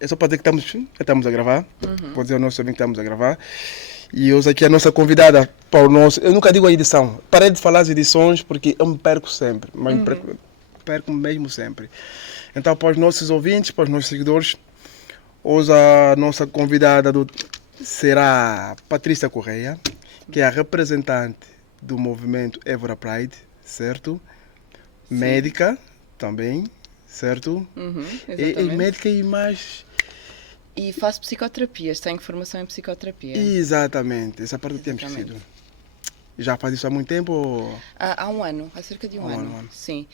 é só para dizer que estamos a gravar. Pode dizer ao nosso amigo que estamos a gravar. E hoje aqui a nossa convidada para o nosso... Eu nunca digo a edição. Parei de falar as edições porque eu me perco sempre. Mas me perco mesmo sempre. Então, para os nossos ouvintes, para os nossos seguidores, hoje a nossa convidada será Patrícia Correia, que é a representante do movimento Évora Pride, certo? Sim. Médica também, certo? Exatamente. E médica e mais... E faço psicoterapias, tenho formação em psicoterapia. Exatamente, essa parte eu tinha esquecido. Já faz isso há muito tempo? Ou... Há um ano, há cerca de um ano. Um ano. Sim.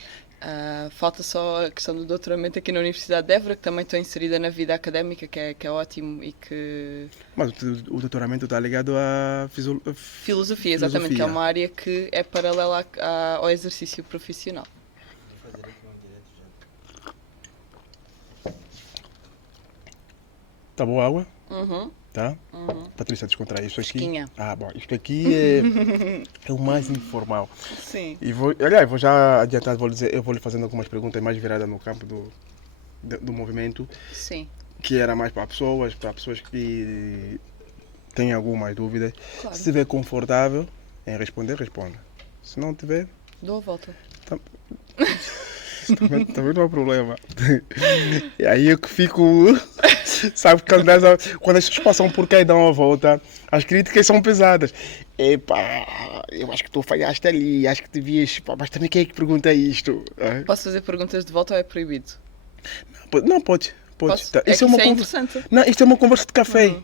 Falta só a questão do doutoramento aqui na Universidade de Évora, que também estou inserida na vida académica, que é ótimo e que... Mas o doutoramento está ligado à Filosofia, exatamente, que é uma área que é paralela ao exercício profissional. Tá boa a água? Tá? Patrícia, descontrai isto aqui. Fresquinha. Bom, isto aqui é o mais informal. Sim. E vou já adiantar, eu vou lhe fazendo algumas perguntas mais viradas no campo do movimento. Sim. Que era mais para pessoas que têm algumas dúvidas. Claro. Se estiver confortável em responder, responda. Se não tiver... Dou a volta. Também não há problema. E aí eu que fico... Sabe, quando as pessoas passam por cá e dão a volta, as críticas são pesadas. Epá, eu acho que tu falhaste ali, acho que devias... Mas também quem é que pergunta isto? Posso fazer perguntas de volta ou é proibido? Não, pode. Posso? Tá. Isso é interessante. Não, isto é uma conversa de café.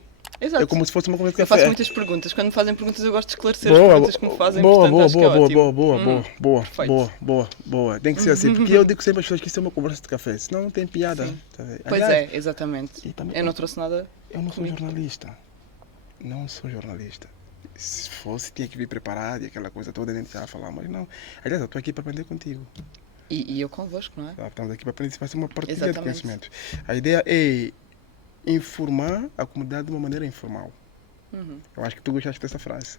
Exato. É como se fosse uma conversa de Eu café. faço muitas perguntas. Quando me fazem perguntas, eu gosto de esclarecer as perguntas que me fazem. Boa. Tem que ser assim, porque eu digo sempre às pessoas que isso é uma conversa de café, senão não tem piada. Tá. Pois é, exatamente. Também, eu não trouxe nada. Eu não sou jornalista. Não sou jornalista. Se fosse, tinha que vir preparado e aquela coisa toda, a gente ia falar, mas não. Aliás, eu estou aqui para aprender contigo. E eu convosco, não é? Estamos aqui para aprender, vai ser uma partilha de Exatamente. conhecimento. A ideia é informar a comunidade de uma maneira informal. Eu acho que tu gostaste dessa frase.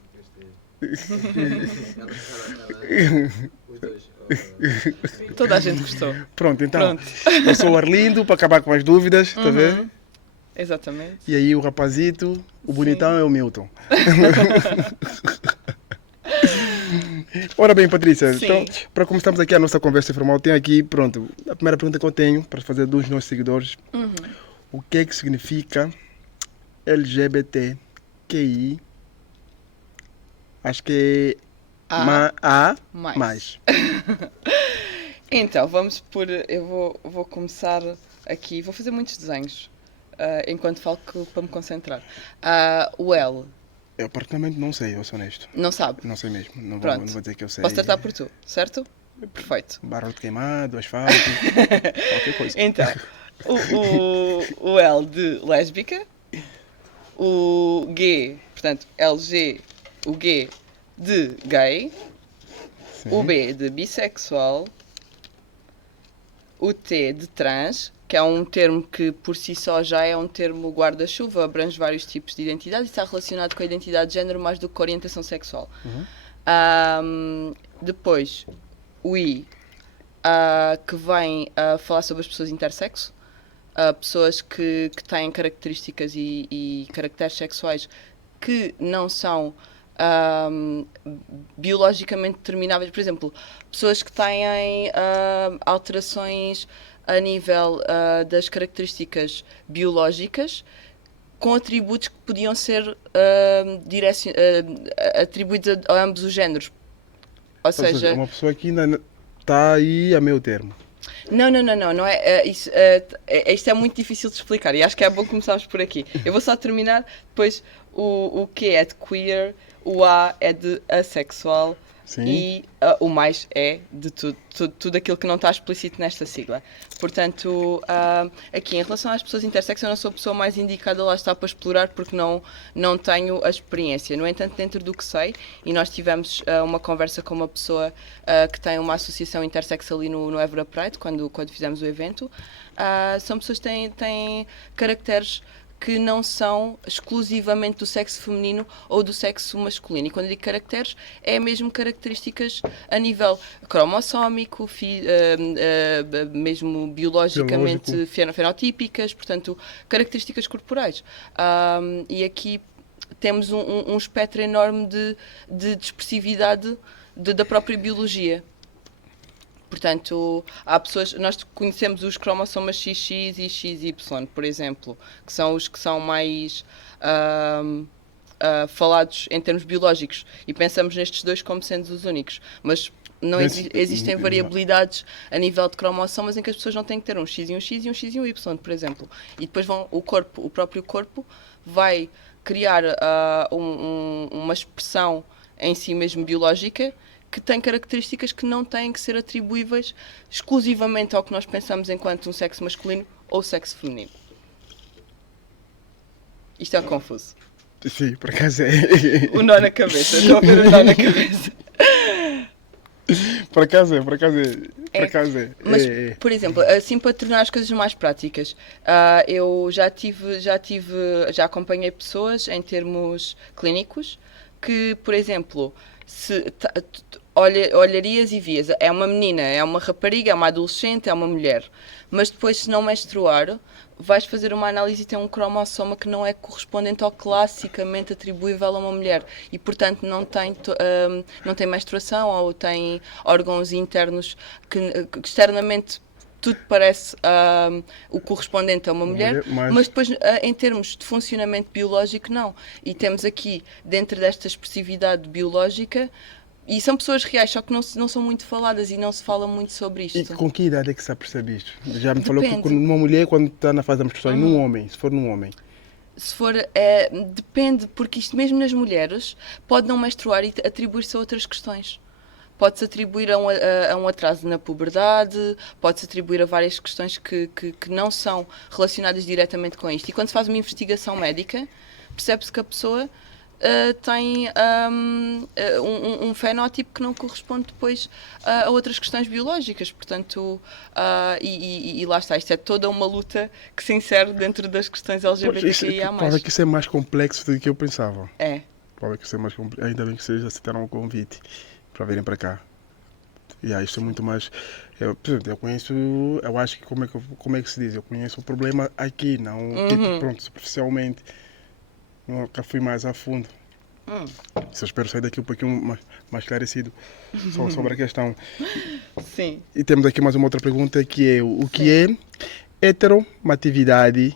Toda a gente gostou. Pronto, então. Eu sou o Arlindo, para acabar com as dúvidas, está a ver? Exatamente. E aí o rapazito, o bonitão é o Milton. Ora bem, Patrícia, Sim. então, para começarmos aqui a nossa conversa informal, tenho aqui, pronto, a primeira pergunta que eu tenho para fazer dos nossos seguidores. O que é que significa LGBTQI? Acho que é mais. Então, vamos por... Eu vou começar aqui, vou fazer muitos desenhos, enquanto falo para me concentrar. O L. Eu particularmente não sei, eu sou honesto. Não sabe? Não sei mesmo, não vou dizer que eu sei. Posso tratar por tu, certo? Perfeito. Barro de queimado, asfalto, qualquer coisa. Então, o L de lésbica, o G, portanto, LG, o G de gay, Sim. o B de bissexual, o T de trans, que é um termo que por si só já é um termo guarda-chuva, abrange vários tipos de identidade e está relacionado com a identidade de género mais do que com a orientação sexual. Depois, o I, que vem falar sobre as pessoas intersexo, pessoas que têm características e caracteres sexuais que não são biologicamente determináveis. Por exemplo, pessoas que têm alterações a nível das características biológicas com atributos que podiam ser atribuídos a ambos os géneros. Ou seja, uma pessoa que ainda está aí a meio termo. Não é, isto é muito difícil de explicar e acho que é bom começarmos por aqui. Eu vou só terminar, depois o Q é de queer, o A é de assexual. Sim. E o mais é de tudo aquilo que não está explícito nesta sigla. Portanto, aqui em relação às pessoas intersexo, eu não sou a pessoa mais indicada lá está para explorar porque não tenho a experiência. No entanto, dentro do que sei, e nós tivemos uma conversa com uma pessoa que tem uma associação intersexo ali no Évora Pride, quando fizemos o evento, são pessoas que têm caracteres que não são exclusivamente do sexo feminino ou do sexo masculino. E quando eu digo caracteres, é mesmo características a nível cromossómico, mesmo biologicamente fenotípicas, portanto, características corporais. E aqui temos um espectro enorme de expressividade da própria biologia. Portanto, há pessoas, nós conhecemos os cromossomas XX e XY, por exemplo, que são os que são mais falados em termos biológicos, e pensamos nestes dois como sendo os únicos, mas não existem variabilidades a nível de cromossomas em que as pessoas não têm que ter um X e um X e um X e um Y, por exemplo. E depois o próprio corpo vai criar uma expressão em si mesmo biológica que tem características que não têm que ser atribuíveis exclusivamente ao que nós pensamos enquanto um sexo masculino ou sexo feminino. Isto é confuso. Sim, por acaso é. O nó na cabeça. Estou a ver o nó na cabeça. Por acaso é. Mas, por exemplo, assim para tornar as coisas mais práticas, eu já acompanhei pessoas em termos clínicos que, por exemplo, se olharias e vias, é uma menina, é uma rapariga, é uma adolescente, é uma mulher, mas depois, se não menstruar, vais fazer uma análise e tem um cromossoma que não é correspondente ao classicamente atribuível a uma mulher e, portanto, não tem menstruação ou tem órgãos internos que externamente tudo parece o correspondente a uma mulher, mas depois, em termos de funcionamento biológico, não. E temos aqui, dentro desta expressividade biológica, e são pessoas reais, só que não são muito faladas e não se fala muito sobre isto. E com que idade é que se percebe isto? Já me falou que numa mulher, quando está na fase da menstruação, e num homem, se for num homem? Se for, depende, porque isto mesmo nas mulheres pode não menstruar e atribuir-se a outras questões. Pode-se atribuir a um atraso na puberdade, pode-se atribuir a várias questões que não são relacionadas diretamente com isto. E quando se faz uma investigação médica, percebe-se que a pessoa tem um fenótipo que não corresponde depois a outras questões biológicas. Portanto, e lá está, isto é toda uma luta que se insere dentro das questões LGBTQIA+. Fala que isso é mais complexo do que eu pensava. É. Fala que isso é mais complexo. Ainda bem que vocês aceitaram o convite para virem para cá. Isto é muito mais. Eu conheço, eu acho que como é que se diz? Eu conheço o problema aqui, não tipo, pronto, superficialmente. Nunca fui mais a fundo. Só espero sair daqui um pouquinho mais esclarecido sobre a questão. Sim. E temos aqui mais uma outra pergunta que é o que é heteronormatividade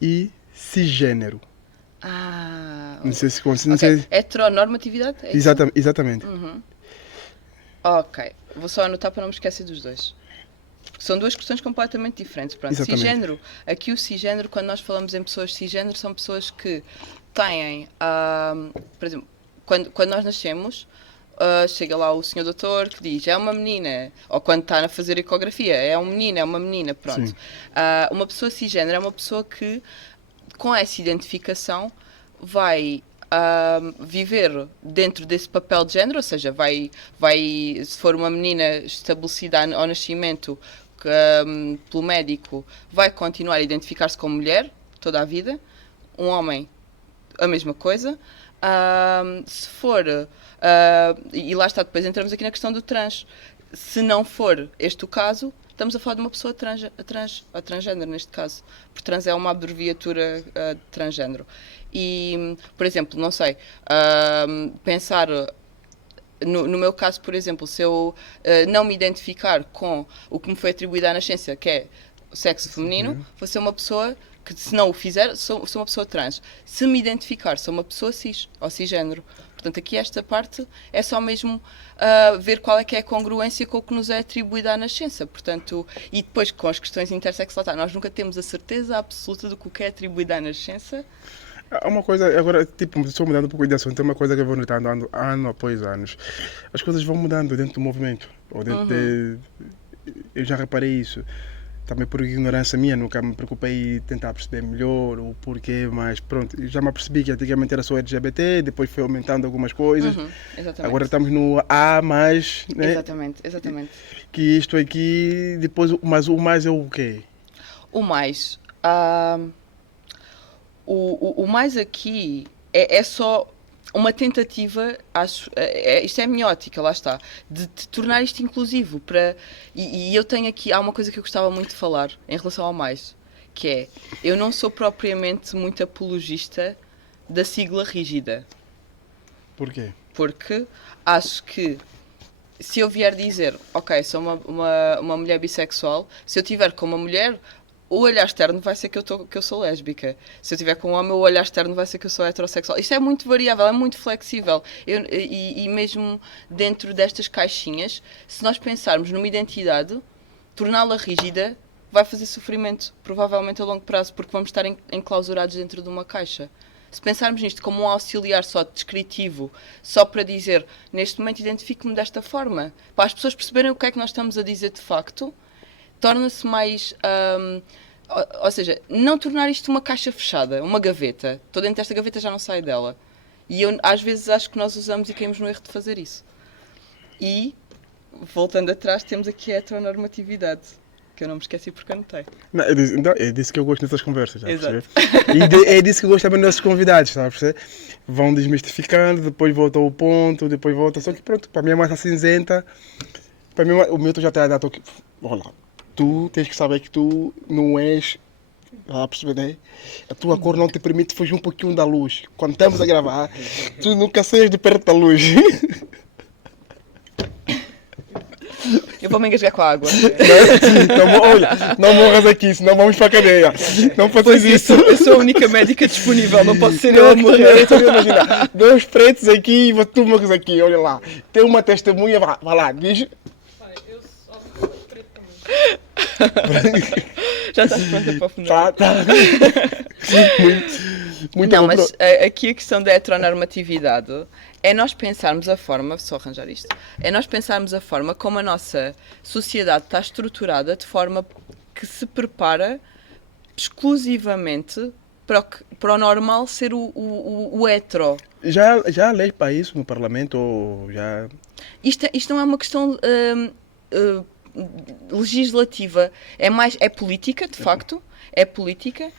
e cisgênero? Não sei se consigo. Okay. Heteronormatividade? É exatamente. Ok. Vou só anotar para não me esquecer dos dois. Porque são duas questões completamente diferentes. Pronto, cisgênero. Aqui o cisgênero, quando nós falamos em pessoas cisgênero, são pessoas que têm, por exemplo, quando nós nascemos, chega lá o senhor doutor que diz é uma menina, ou quando está a fazer ecografia, é um menino, é uma menina, pronto. Uma pessoa cisgênero é uma pessoa que, com essa identificação, vai viver dentro desse papel de género, ou seja, vai se for uma menina estabelecida ao nascimento pelo médico, vai continuar a identificar-se como mulher toda a vida. Um homem, a mesma coisa. Se for, e lá está, depois entramos aqui na questão do trans. Se não for este o caso, estamos a falar de uma pessoa transgênero neste caso, porque trans é uma abreviatura de transgênero. E, por exemplo, não sei, pensar, no meu caso, por exemplo, se eu não me identificar com o que me foi atribuído à nascença, que é o sexo feminino, vou ser uma pessoa que, se não o fizer, sou uma pessoa trans. Se me identificar, sou uma pessoa cis, ou cisgênero. Portanto, aqui esta parte é só mesmo ver qual é que é a congruência com o que nos é atribuído à nascença. Portanto, e depois com as questões intersexuais, nós nunca temos a certeza absoluta do que é atribuído à nascença. Há uma coisa, agora, tipo, estou mudando um pouco de assunto, tem uma coisa que eu vou notando ano após anos. As coisas vão mudando dentro do movimento. Ou dentro eu já reparei isso. Também por ignorância minha, nunca me preocupei em tentar perceber melhor o porquê, mas pronto, já me percebi que antigamente era só LGBT, depois foi aumentando algumas coisas. Agora estamos no A+, né? Exatamente. Que isto aqui, depois, mas o mais é o quê? O mais... O mais aqui é só uma tentativa, acho, isto é a minha ótica, lá está, de tornar isto inclusivo. E eu tenho aqui, há uma coisa que eu gostava muito de falar em relação ao mais, que é, eu não sou propriamente muito apologista da sigla rígida. Porquê? Porque acho que se eu vier dizer, ok, sou uma mulher bissexual, se eu tiver com uma mulher, o olhar externo vai ser que eu sou lésbica. Se eu tiver com um homem, o olhar externo vai ser que eu sou heterossexual. Isto é muito variável, é muito flexível. E mesmo dentro destas caixinhas, se nós pensarmos numa identidade, torná-la rígida vai fazer sofrimento, provavelmente a longo prazo, porque vamos estar enclausurados dentro de uma caixa. Se pensarmos nisto como um auxiliar só descritivo, só para dizer, neste momento identifico-me desta forma, para as pessoas perceberem o que é que nós estamos a dizer de facto, torna-se mais... ou seja, não tornar isto uma caixa fechada, uma gaveta. Estou dentro desta gaveta, já não saio dela. E eu, às vezes, acho que nós usamos e caímos no erro de fazer isso. E, voltando atrás, temos aqui a heteronormatividade, que eu não me esqueci porque anotei. Não, é disso que eu gosto nessas conversas, já Exato. percebes? É disso que eu gosto também dos nossos convidados, está a perceber? Vão desmistificando, depois voltam ao ponto, depois voltam. Só que pronto, para mim é massa cinzenta. Para mim, o Milton já está a dar toque. Olha lá, tu tens que saber que tu não és. Está a perceber, né? A tua cor não te permite fugir um pouquinho da luz. Quando estamos a gravar, tu nunca saias de perto da luz. Eu vou me engasgar com a água. Olha, não morras aqui, senão vamos para a cadeia. Não faças isso. Eu sou a única médica disponível, não posso ser eu a morrer. Estou a imaginar. Dois pretos aqui e tu morres aqui, olha lá. Tem uma testemunha, vai lá, diz. Eu só sou preto também. Já estás pronta para o funeral? Tá. Muito Não, bom. mas aqui a questão da heteronormatividade é nós pensarmos a forma, só arranjar isto, é nós pensarmos a forma como a nossa sociedade está estruturada de forma que se prepara exclusivamente para o normal ser o hetero. Já há lei para isso no Parlamento? Ou já... Isto não é uma questão legislativa, é política, de facto, é política.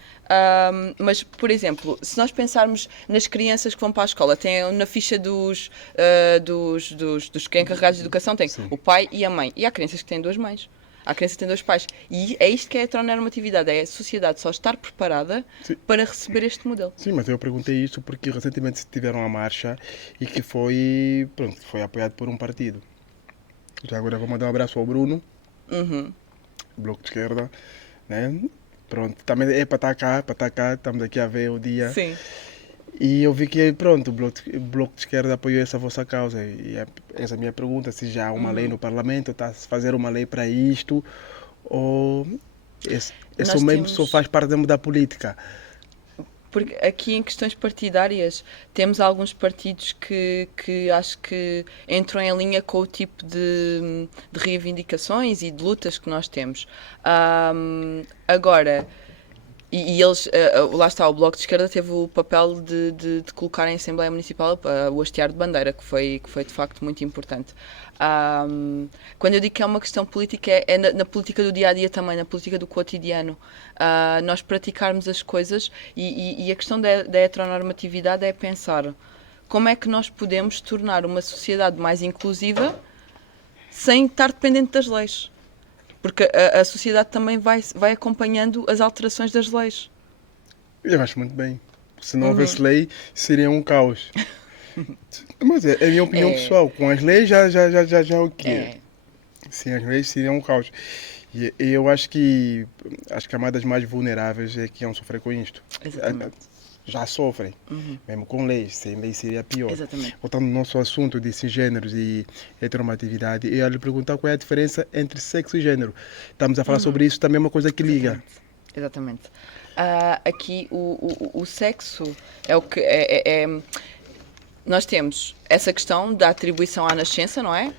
Mas, por exemplo, se nós pensarmos nas crianças que vão para a escola, tem na ficha dos que é encarregados de educação, tem o pai e a mãe. E há crianças que têm duas mães. Há crianças que têm dois pais. E é isto que é a heteronormatividade, é a sociedade só estar preparada para receber este modelo. Sim, mas eu perguntei isso porque recentemente tiveram a marcha e que foi apoiado por um partido. Já agora vou mandar um abraço ao Bruno, Bloco de Esquerda, né? Pronto, também é para estar cá, estamos aqui a ver o dia. Sim. E eu vi que, pronto, o Bloco de Esquerda apoiou essa vossa causa. E essa é a minha pergunta, se já há uma lei no Parlamento, está a se fazer uma lei para isto, ou isso mesmo só faz parte da política? Porque aqui em questões partidárias temos alguns partidos que acho que entram em linha com o tipo de reivindicações e de lutas que nós temos. Agora, e eles, lá está, o Bloco de Esquerda teve o papel de colocar em Assembleia Municipal o hastear de bandeira, que foi de facto muito importante. Quando eu digo que é uma questão política, é na política do dia-a-dia também, na política do cotidiano. Nós praticarmos as coisas e a questão da heteronormatividade é pensar como é que nós podemos tornar uma sociedade mais inclusiva sem estar dependente das leis. Porque a sociedade também vai acompanhando as alterações das leis. Eu acho muito bem. Se não houvesse lei, seria um caos. Mas é a minha opinião pessoal. Com as leis já o que é. Sim, as leis seriam um caos. E eu acho que as camadas mais vulneráveis é que iam sofrer com isto. Exatamente. Já sofrem, mesmo com leis. Sem lei seria pior. Exatamente. Voltando ao nosso assunto de cisgêneros e heteronormatividade, eu ia lhe perguntar qual é a diferença entre sexo e gênero. Estamos a falar sobre isso, também é uma coisa que liga. Exatamente. Aqui o sexo é o que nós temos essa questão da atribuição à nascença, não é?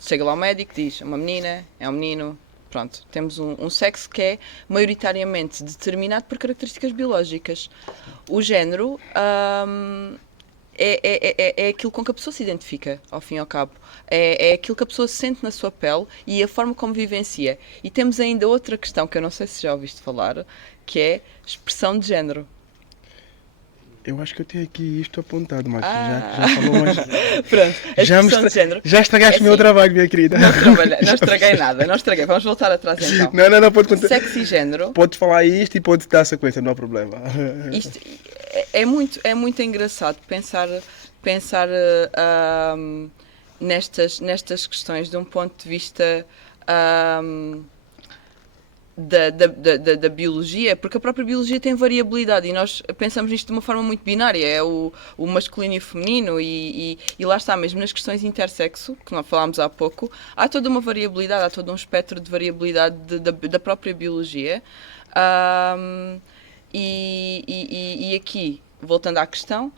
Chega lá ao médico, diz, é uma menina, é um menino, pronto. Temos um sexo que é maioritariamente determinado por características biológicas. O género é aquilo com que a pessoa se identifica, ao fim e ao cabo. É aquilo que a pessoa sente na sua pele e a forma como vivencia. E temos ainda outra questão que eu não sei se já ouviste falar, que é expressão de género. Eu acho que eu tenho aqui isto apontado, mas Ah. já falou mais. Pronto, a Já, expressão de género. já estragaste o meu assim, trabalho, minha querida. Não estraguei nada, não estraguei. Vamos voltar atrás então. Não, pode contar. Sexo e género. Pode falar isto e pode dar sequência, não há problema. Isto é muito engraçado pensar nestas questões de um ponto de vista da biologia, porque a própria biologia tem variabilidade e nós pensamos nisto de uma forma muito binária, é o masculino e o feminino e lá está, mesmo nas questões intersexo, que nós falámos há pouco, há toda uma variabilidade, há todo um espectro de variabilidade da própria biologia. E aqui, voltando à questão,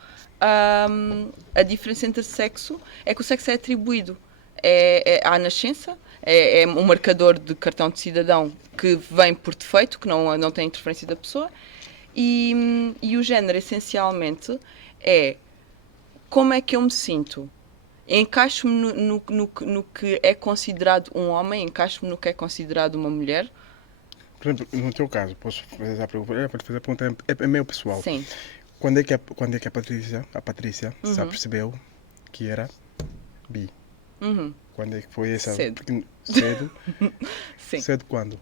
a diferença entre sexo é que o sexo é atribuído à nascença, é um marcador de cartão de cidadão que vem por defeito, que não tem interferência da pessoa, e o género, essencialmente, é como é que eu me sinto. Encaixo-me no que é considerado um homem, encaixo-me no que é considerado uma mulher. Por exemplo, no teu caso, posso fazer a pergunta? Pode fazer a pergunta, é meio pessoal. Sim. Quando é que a Patrícia já percebeu que era bi? Quando é que foi essa? Cedo. Cedo? Sim. Cedo quando?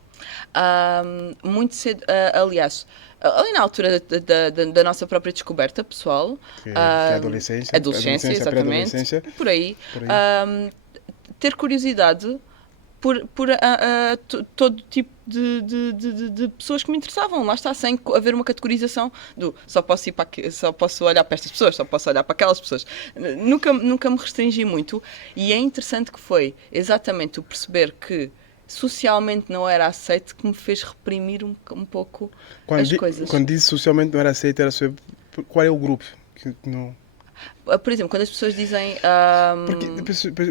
Muito cedo, aliás, ali na altura da nossa própria descoberta pessoal. Que é a adolescência. Adolescência, exatamente. Pré-adolescência. Por aí. Ter curiosidade por todo tipo de pessoas que me interessavam. Lá está, sem haver uma categorização do só posso olhar para estas pessoas, só posso olhar para aquelas pessoas. Nunca me restringi muito. E é interessante que foi exatamente o perceber que socialmente não era aceito que me fez reprimir um pouco as coisas. Quando disse socialmente não era aceito, era sobre qual é o grupo que não... Por exemplo, quando as pessoas dizem...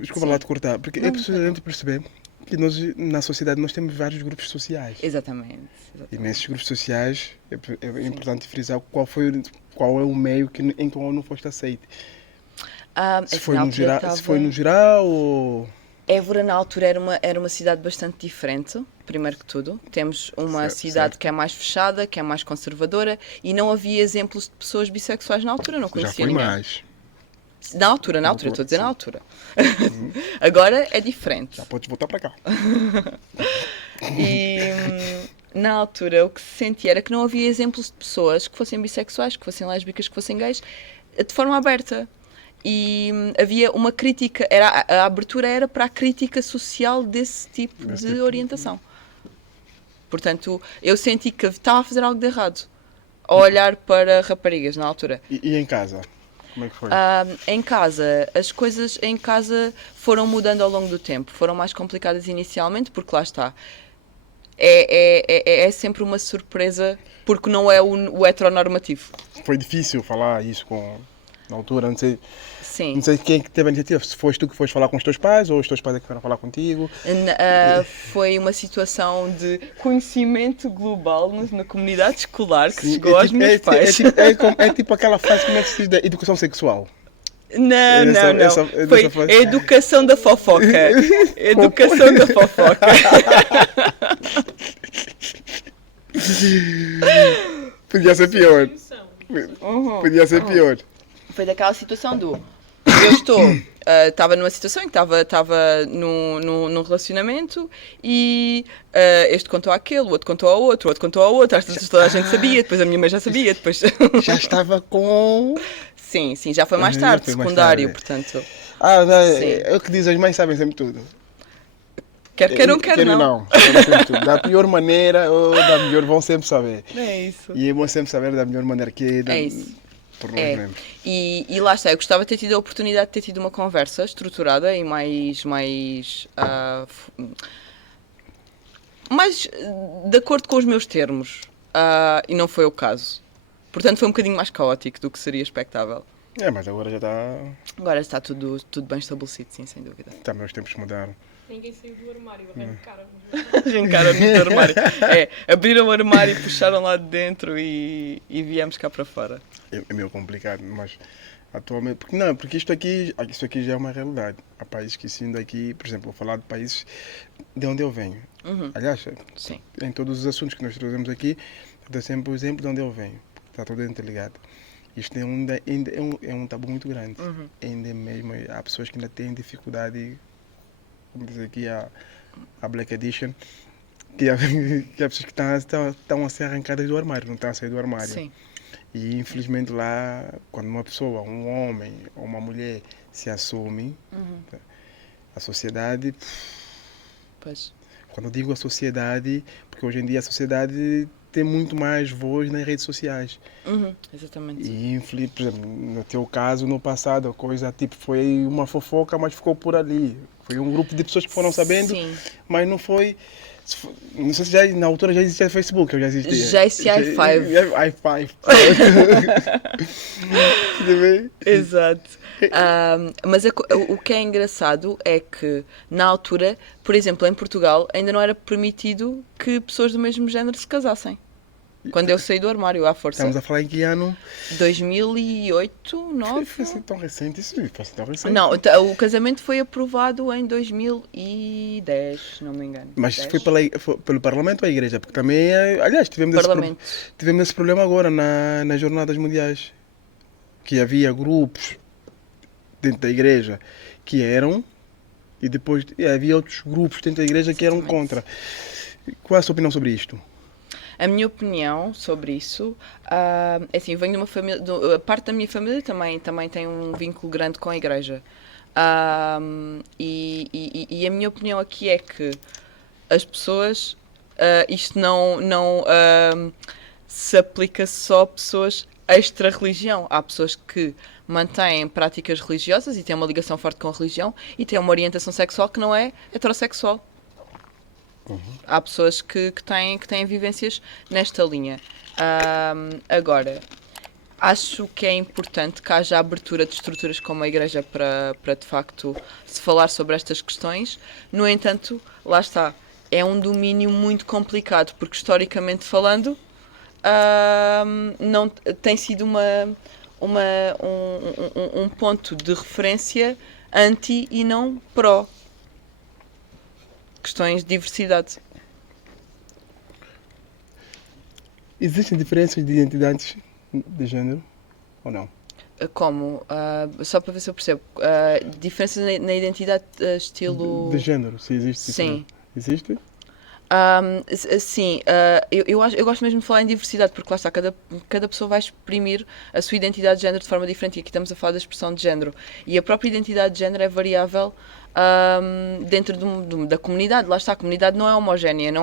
Desculpa lá te cortar, porque é preciso a gente perceber que nós, na sociedade, nós temos vários grupos sociais. Exatamente. E nesses grupos sociais é importante frisar qual é o meio em que não foste aceito. Se foi no geral ou... Évora, na altura, era uma cidade bastante diferente, primeiro que tudo. Temos uma cidade que é mais fechada, que é mais conservadora, e não havia exemplos de pessoas bissexuais na altura, não conhecia ninguém. Já foi mais. Na altura, estou a dizer na altura. Agora é diferente. Já podes voltar para cá. E na altura o que se sentia era que não havia exemplos de pessoas que fossem bissexuais, que fossem lésbicas, que fossem gays, de forma aberta. E havia uma crítica, a abertura era para a crítica social desse tipo de orientação. Portanto, eu senti que estava a fazer algo de errado ao olhar para raparigas na altura. E em casa? Como é que foi? Em casa, as coisas em casa foram mudando ao longo do tempo. Foram mais complicadas inicialmente, porque lá está. É sempre uma surpresa, porque não é o heteronormativo. Foi difícil falar isso na altura, não sei. Sim. Não sei quem é que teve a iniciativa, se foste tu que foste falar com os teus pais ou os teus pais é que foram falar contigo. Foi uma situação de conhecimento global na comunidade escolar que Sim, chegou aos meus pais. É tipo aquela fase, como é que se diz, da educação sexual. Não. Foi a educação da fofoca. Educação da fofoca. Podia ser pior. Podia ser pior. Foi daquela situação eu estava numa situação em que estava num relacionamento e este contou àquele, o outro contou ao outro, o outro contou ao outro, às vezes toda a gente sabia, depois a minha mãe já sabia, depois... Já estava com... Sim, já foi mais tarde, secundário, portanto... É o que diz, as mães sabem sempre tudo. Quer não. Sabem sempre tudo. Da pior maneira ou da melhor vão sempre saber. É isso. E vão sempre saber da melhor maneira que é isso. Por nós mesmos. E lá está, eu gostava de ter tido a oportunidade de ter tido uma conversa estruturada e mais de acordo com os meus termos. E não foi o caso. Portanto, foi um bocadinho mais caótico do que seria expectável. Mas agora já está... Agora está tudo bem estabelecido, sim, sem dúvida. Também os tempos mudaram. Ninguém saiu do armário, arrancaram-nos do armário. Abriram o armário, puxaram lá de dentro e viemos cá para fora. É meio complicado, mas atualmente... Porque isto aqui já é uma realidade. Há países que sim, daqui, por exemplo, vou falar de países de onde eu venho. Aliás, sim. Em todos os assuntos que nós trazemos aqui, dá sempre o exemplo de onde eu venho. Está tudo interligado. Isto ainda é um tabu muito grande. Ainda é mesmo, há pessoas que ainda têm dificuldade, como diz aqui a Black Edition, que há, que há pessoas que estão a ser arrancadas do armário, não estão a sair do armário. Sim. E infelizmente lá, quando uma pessoa, um homem ou uma mulher se assume, a sociedade, Pois. quando eu digo a sociedade, porque hoje em dia a sociedade tem muito mais voz nas redes sociais. Exatamente. E, por exemplo, no teu caso, no passado, a coisa tipo foi uma fofoca, mas ficou por ali. Foi um grupo de pessoas que foram sabendo, Sim. mas não foi. Não sei se já, na altura já existia Facebook, eu já existia. Já existia i5. i5. Tudo bem? Exato. Mas o que é engraçado é que, na altura, por exemplo, em Portugal, ainda não era permitido que pessoas do mesmo género se casassem. Quando eu saí do armário, à força. Estamos a falar em que ano? 2008, Foi 2009? assim tão recente isso? Foi assim tão recente. Não, o casamento foi aprovado em 2010, se não me engano. Mas 10? foi pelo Parlamento ou a Igreja? Porque também, aliás, Parlamento. tivemos esse problema agora nas Jornadas Mundiais. Que havia grupos dentro da Igreja que eram, e depois havia outros grupos dentro da Igreja que eram Exatamente. contra. Qual é a sua opinião sobre isto? A minha opinião sobre isso é assim, eu venho de uma família, a parte da minha família também tem um vínculo grande com a igreja. E a minha opinião aqui é que as pessoas, isto não se aplica só a pessoas extra-religião. Há pessoas que mantêm práticas religiosas e têm uma ligação forte com a religião e têm uma orientação sexual que não é heterossexual. Há pessoas que têm vivências nesta linha. Agora, acho que é importante que haja abertura de estruturas como a Igreja para de facto se falar sobre estas questões. No entanto, lá está, é um domínio muito complicado, porque historicamente falando, não tem sido um ponto de referência anti e não pró questões de diversidade. Existem diferenças de identidades de género ou não? Como? Só para ver se eu percebo. Diferenças na identidade, estilo... De género, se existe Sim. diferença. Existe? Sim, eu gosto mesmo de falar em diversidade, porque lá está, cada pessoa vai exprimir a sua identidade de género de forma diferente, e aqui estamos a falar da expressão de género. E a própria identidade de género é variável dentro da comunidade. Lá está, a comunidade não é homogénea,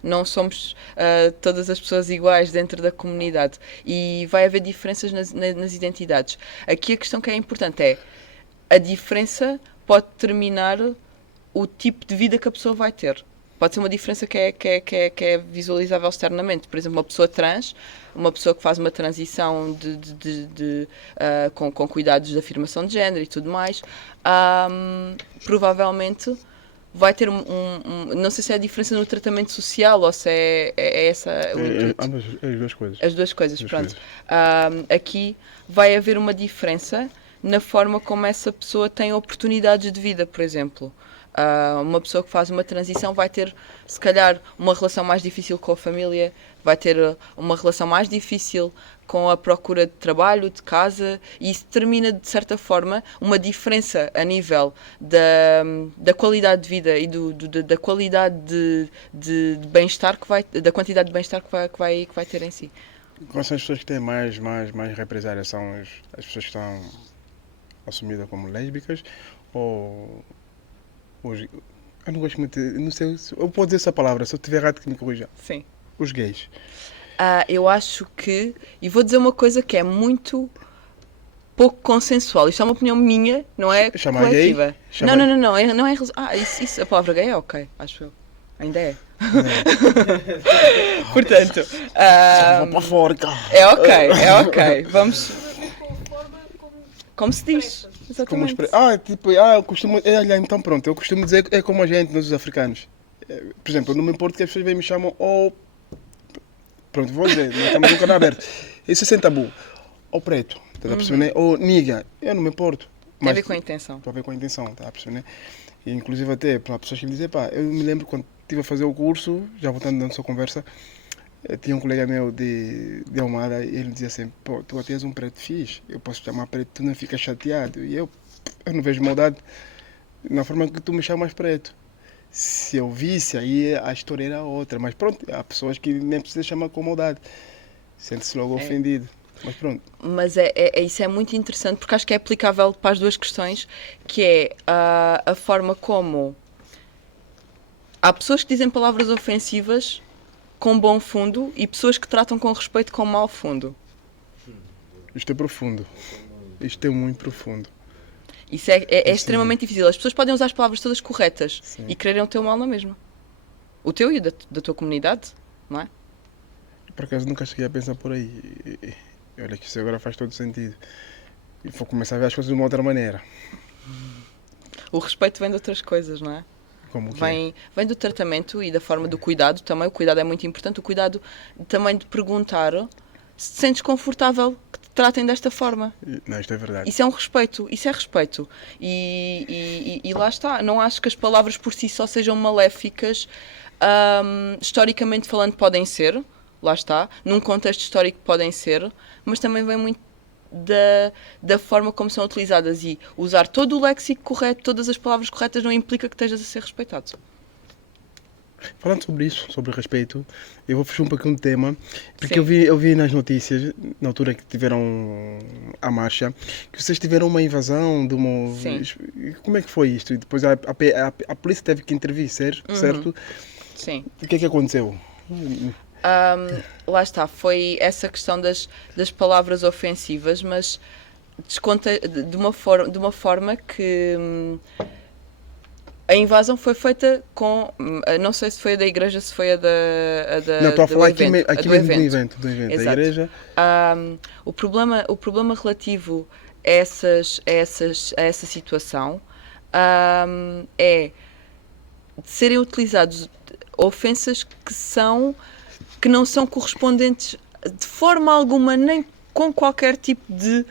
não somos todas as pessoas iguais dentro da comunidade. E vai haver diferenças nas identidades. Aqui a questão que é importante é, a diferença pode determinar o tipo de vida que a pessoa vai ter. Pode ser uma diferença que é visualizável externamente. Por exemplo, uma pessoa trans, uma pessoa que faz uma transição com cuidados de afirmação de género e tudo mais, provavelmente vai ter não sei se é a diferença no tratamento social ou se é essa o intuito. As duas coisas. As duas coisas, As pronto. coisas. Aqui vai haver uma diferença na forma como essa pessoa tem oportunidades de vida, por exemplo. Uma pessoa que faz uma transição vai ter, se calhar, uma relação mais difícil com a família, vai ter uma relação mais difícil com a procura de trabalho, de casa, e isso determina, de certa forma, uma diferença a nível da qualidade de vida e da qualidade de bem-estar da quantidade de bem-estar que vai ter em si. Quais são as pessoas que têm mais represárias? São as pessoas que estão assumidas como lésbicas ou... eu não gosto muito, não sei, eu posso dizer essa palavra, se eu estiver errado que me corrija. Sim. Os gays. Eu acho que, e vou dizer uma coisa que é muito pouco consensual, isto é uma opinião minha, não é Chama coletiva. gay? Chama- Não é isso, a palavra gay é ok, acho eu. Ainda é. Portanto, Vou para fora, cara. é ok. Vamos, como se diz. Como Exatamente. eu costumo. Então pronto, eu costumo dizer que é como a gente, nós os africanos. Por exemplo, eu não me importo que as pessoas me chamam pronto, vou dizer, nós estamos no canal aberto. Isso é sem tabu. Ou preto, tá a perceber, né? Ou niga, eu não me importo. Tem a ver com a intenção. Tem a ver com a intenção, tá a perceber, né? E inclusive até para pessoas que me dizem, eu me lembro quando estive a fazer o curso, já voltando na sua conversa, Tinha um colega meu de Almada e ele dizia assim, pô, tu até és um preto fixe, eu posso te chamar preto, tu não ficas chateado. E eu não vejo maldade na forma que tu me chamas preto. Se eu visse, aí a história era outra. Mas pronto, há pessoas que nem precisam chamar com maldade. Sente-se logo ofendido. Mas pronto. Mas isso é muito interessante porque acho que é aplicável para as duas questões, que é a forma como há pessoas que dizem palavras ofensivas com bom fundo e pessoas que tratam com respeito com mau fundo. Isto é profundo. Isto é muito profundo. Isso é extremamente difícil. As pessoas podem usar as palavras todas corretas Sim. e quererem o teu mal na mesma. O teu e o da tua comunidade, não é? Por acaso nunca cheguei a pensar por aí. E olha que isso agora faz todo sentido. E vou começar a ver as coisas de uma outra maneira. O respeito vem de outras coisas, não é? Como que é? Vem do tratamento e da forma do cuidado também. O cuidado é muito importante. O cuidado também de perguntar se te sentes confortável que te tratem desta forma. Não, isto é verdade. Isso é um respeito. Isso é respeito. E lá está. Não acho que as palavras por si só sejam maléficas. Historicamente falando, podem ser. Lá está. Num contexto histórico podem ser. Mas também vem muito da forma como são utilizadas, e usar todo o léxico correto, todas as palavras corretas, não implica que estejas a ser respeitado. Falando sobre isso, sobre respeito, eu vou fechar um pouquinho de tema, porque Sim. eu vi nas notícias, na altura que tiveram a marcha, que vocês tiveram uma invasão de uma... Sim. Como é que foi isto? E depois a polícia teve que intervir, certo? Sim. O que é que aconteceu? Lá está, foi essa questão das palavras ofensivas, mas desconta de uma forma que a invasão foi feita com, não sei se foi a da igreja, se foi a da Não, estou a do falar evento, aqui do mesmo evento. do evento da Exato. igreja. O problema relativo a essa situação é de serem utilizados ofensas que não são correspondentes de forma alguma, nem com qualquer tipo de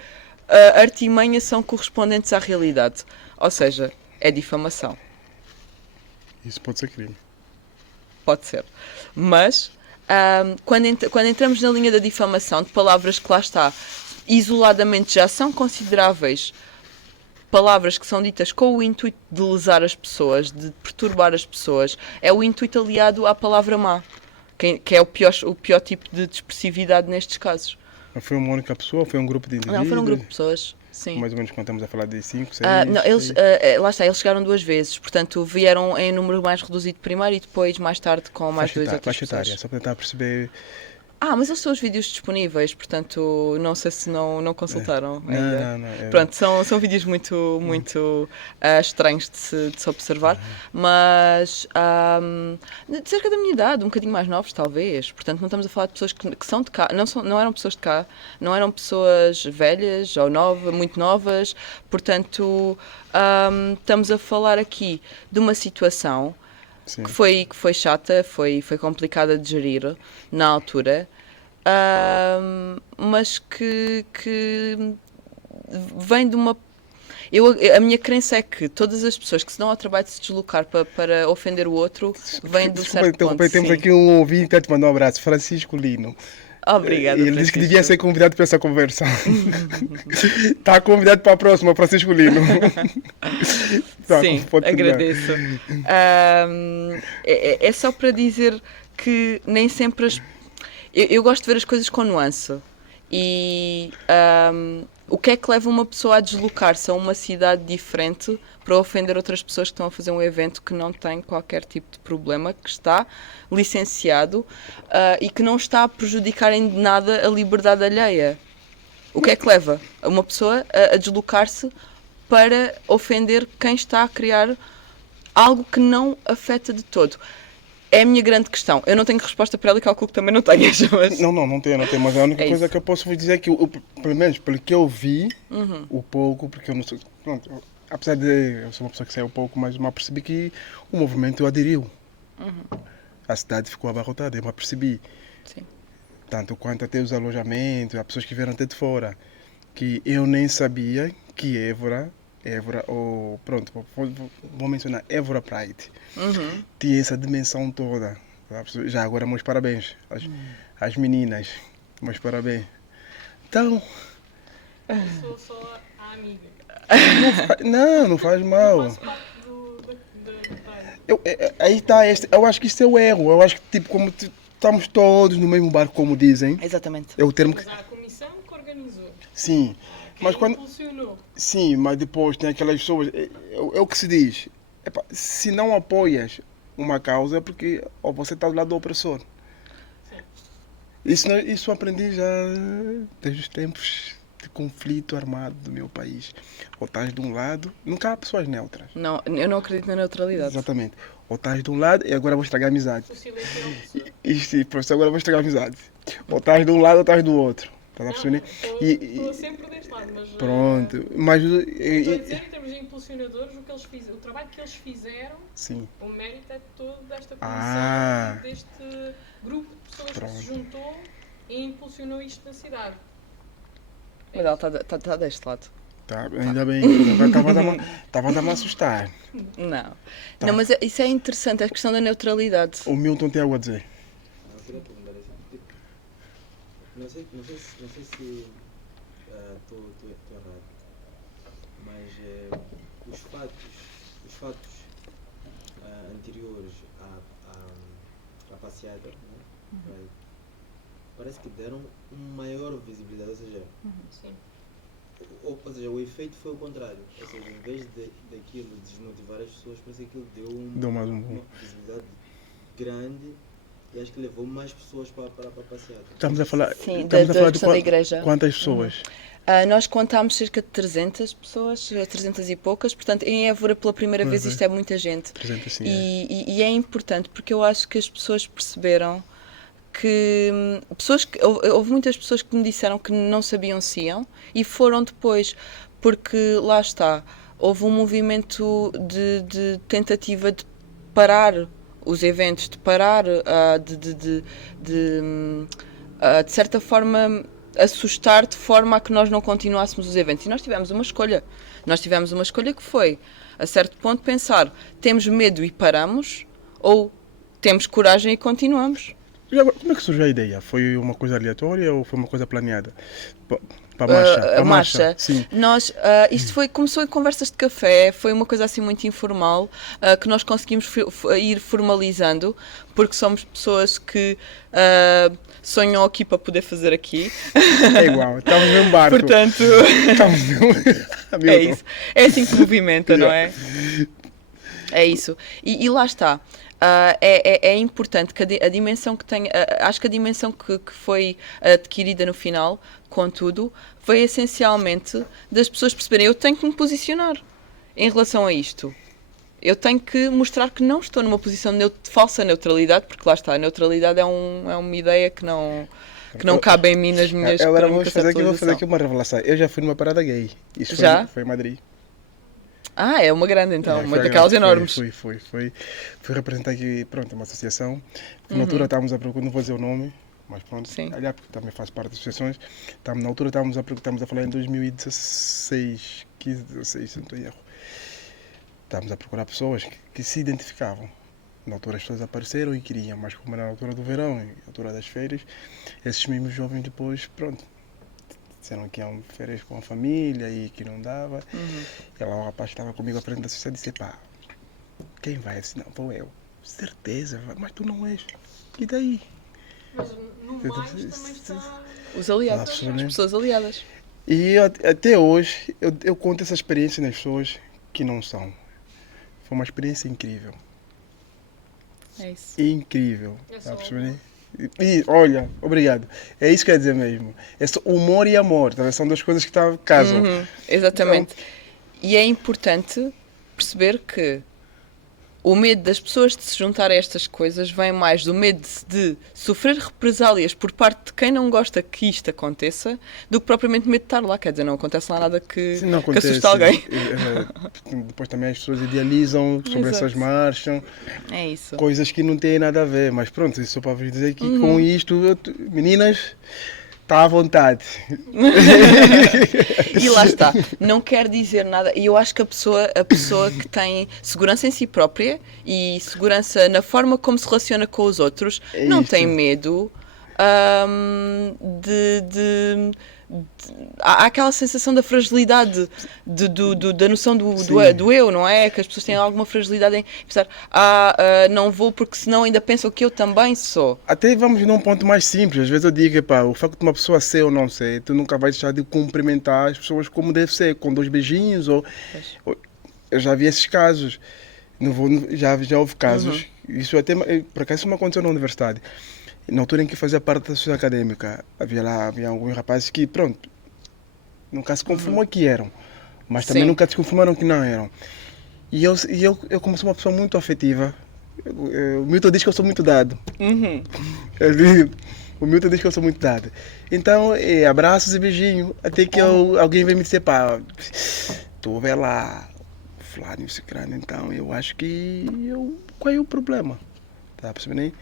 artimanha, são correspondentes à realidade. Ou seja, é difamação. Isso pode ser crime. Pode ser. Mas, quando entramos na linha da difamação, de palavras que lá está, isoladamente já são consideráveis palavras que são ditas com o intuito de lesar as pessoas, de perturbar as pessoas, é o intuito aliado à palavra má, que é o pior tipo de expressividade nestes casos. Foi uma única pessoa? Foi um grupo de indivíduos? Não, foram um grupo de pessoas, sim. Mais ou menos quando estamos a falar de 5, 6... Não, lá está, eles chegaram duas vezes, portanto vieram em número mais reduzido primeiro e depois mais tarde com mais duas outras faixa etária, pessoas. só para tentar perceber... Mas eles são os vídeos disponíveis, portanto não sei se não consultaram ainda. Não. Pronto, são vídeos muito estranhos de se observar, mas de cerca da minha idade, um bocadinho mais novos talvez. Portanto, não estamos a falar de pessoas que são de cá, não eram pessoas de cá, não eram pessoas velhas ou muito novas. Portanto, estamos a falar aqui de uma situação que foi chata, foi complicada de gerir na altura, mas que vem de uma... a minha crença é que todas as pessoas que se dão ao trabalho de se deslocar para ofender o outro vêm do certo ponto. Temos aqui um ouvinte que te mandou um abraço, Francisco Lino. Obrigada, ele disse que devia ser convidado para essa conversa. Está convidado para a próxima, Francisco Lino. Sim, agradeço. É só para dizer que nem sempre eu gosto de ver as coisas com nuance. E o que é que leva uma pessoa a deslocar-se a uma cidade diferente para ofender outras pessoas que estão a fazer um evento que não tem qualquer tipo de problema, que está licenciado e que não está a prejudicar em nada a liberdade alheia? O que é que leva uma pessoa a deslocar-se para ofender quem está a criar algo que não afeta de todo? É a minha grande questão. Eu não tenho resposta para ela e calculo que também não tenhas. Mas... Não tenho, mas a única coisa que eu posso dizer é que, pelo menos pelo que eu vi, o pouco, porque eu não sou... Pronto, apesar de eu ser uma pessoa que saiu um pouco, mas eu percebi que o movimento aderiu. A cidade ficou abarrotada, eu me percebi. Sim. Tanto quanto até os alojamentos, as pessoas que vieram até de fora. Que eu nem sabia que Évora, ou pronto, vou mencionar Évora Pride, tinha essa dimensão toda. Já agora, meus parabéns às meninas. Meus parabéns. Então, Sou só a amiga. não faz mal. Faço parte do baile. Aí está, eu acho que isso é o erro. Eu acho que, tipo, como estamos todos no mesmo barco, como dizem, Exatamente. é o termo que... Mas há a comissão que organizou. Sim, mas Quem quando... impulsionou. Sim, mas depois tem aquelas pessoas... É o que se diz. Epá, se não apoias uma causa, é porque ou você está do lado do opressor. Sim. Isso eu aprendi já desde os tempos de conflito armado do meu país. Ou estás de um lado... Nunca há pessoas neutras. Não, eu não acredito na neutralidade. Exatamente. Ou estás de um lado e agora vou estragar a amizade. O silêncio é o professor. Isto, professor, agora vou estragar a amizade. Ou estás de um lado ou estás do outro. Estás a perceber? Estou sempre deste lado, mas... Pronto. Mas... Estou a dizer, em termos de impulsionadores, o trabalho que eles fizeram, Sim. o mérito é todo desta comissão Ah. e deste grupo de pessoas que Pronto. se juntou e impulsionou isto na cidade. Mas ela está deste lado. Tá, ainda bem. Estava a dar-me a assustar. Não. Tá. Não, mas isso é interessante, a questão da neutralidade. O Milton tem algo a dizer. Não, queria perguntar assim, tipo, não sei se estou errado, mas os fatos anteriores à passeada, né? Parece que deram uma maior visibilidade, ou seja, Sim. ou seja, o efeito foi o contrário, ou seja, em vez daquilo desmotivar as pessoas, parece que aquilo deu Mais uma visibilidade grande e acho que levou mais pessoas para a passeada. Estamos a falar, Sim, estamos da a falar de questão da igreja. quantas pessoas? Nós contámos cerca de 300 pessoas, 300 e poucas, portanto, em Évora, pela primeira vez, isto é muita gente. 300 sim. E é importante, porque eu acho que as pessoas perceberam que... houve muitas pessoas que me disseram que não sabiam se iam, e foram depois, porque lá está, houve um movimento de tentativa de parar os eventos, de parar, de certa forma, assustar de forma a que nós não continuássemos os eventos. E nós tivemos uma escolha. Nós tivemos uma escolha que foi, a certo ponto, pensar, temos medo e paramos, ou temos coragem e continuamos. E agora, como é que surgiu a ideia? Foi uma coisa aleatória ou foi uma coisa planeada? Para a marcha? A marcha. Sim. Nós, isto começou em conversas de café, foi uma coisa assim muito informal, que nós conseguimos ir formalizando, porque somos pessoas que sonham aqui para poder fazer aqui. É igual, estamos no mesmo barco. Portanto, Estamos no mesmo... é isso. É assim que se movimenta, não é? É isso. E lá está. É importante que a dimensão que tem, acho que a dimensão que foi adquirida no final, contudo, foi essencialmente das pessoas perceberem, eu tenho que me posicionar em relação a isto. Eu tenho que mostrar que não estou numa posição de falsa neutralidade, porque lá está, a neutralidade é uma ideia que não cabe em mim nas minhas Agora vou fazer aqui uma revelação. Eu já fui numa parada gay. Isso foi em Madrid. É uma grande então, uma daquelas grande. enormes. Fui representar aqui, pronto, uma associação. Na altura estávamos a procurar, não vou dizer o nome, mas pronto, Sim. aliás, porque também faz parte das associações. Na altura estávamos a falar em 2016, 15, 16, se não estou em erro. Estávamos a procurar pessoas que se identificavam. Na altura as pessoas apareceram e queriam, mas como era na altura do verão, na altura das férias, esses mesmos jovens depois, pronto, disseram que iam férias com a família e que não dava. E lá o rapaz que estava comigo à frente da associação disse, pá, quem vai? Eu disse, não, vou eu. Certeza, mas tu não és. E daí? Mas no mais também está... Os aliados, as pessoas aliadas. E até hoje eu conto essa experiência nas pessoas que não são. Foi uma experiência incrível. É isso. Incrível. É Tá só percebendo? E olha, obrigado. É isso que quer dizer mesmo. É só humor e amor. Tá? São duas coisas que casam. Exatamente. E é importante perceber que o medo das pessoas de se juntar a estas coisas vem mais do medo de sofrer represálias por parte de quem não gosta que isto aconteça do que propriamente medo de estar lá. Quer dizer, não acontece lá nada que assuste alguém. Depois também as pessoas idealizam sobre essas marchas. É isso. Coisas que não têm nada a ver. Mas pronto, isso só para vos dizer que com isto, meninas, Está à vontade. E lá está, não quer dizer nada. E eu acho que a pessoa que tem segurança em si própria e segurança na forma como se relaciona com os outros, É não isto. tem medo há aquela sensação da fragilidade, da noção do eu, não é? Que as pessoas têm alguma fragilidade em pensar, não vou porque senão ainda pensam que eu também sou. Até vamos num ponto mais simples. Às vezes eu digo, epá, o facto de uma pessoa ser ou não ser, tu nunca vais deixar de cumprimentar as pessoas como deve ser, com 2 beijinhos. Ou eu já vi esses casos. Já houve casos. Isso até, por acaso, isso me aconteceu na universidade. Na altura em que fazia parte da sociedade acadêmica, havia alguns rapazes que, pronto, nunca se confirmou que eram, mas também Sim. nunca se confirmaram que não eram. E eu como sou uma pessoa muito afetiva, o Milton diz que eu sou muito dado. O Milton diz que eu sou muito dado. Então, abraços e beijinho, até que alguém vem me dizer, pá, estou a ver lá, fulano, ciclano, então eu acho que qual é o problema? Tá percebendo aí?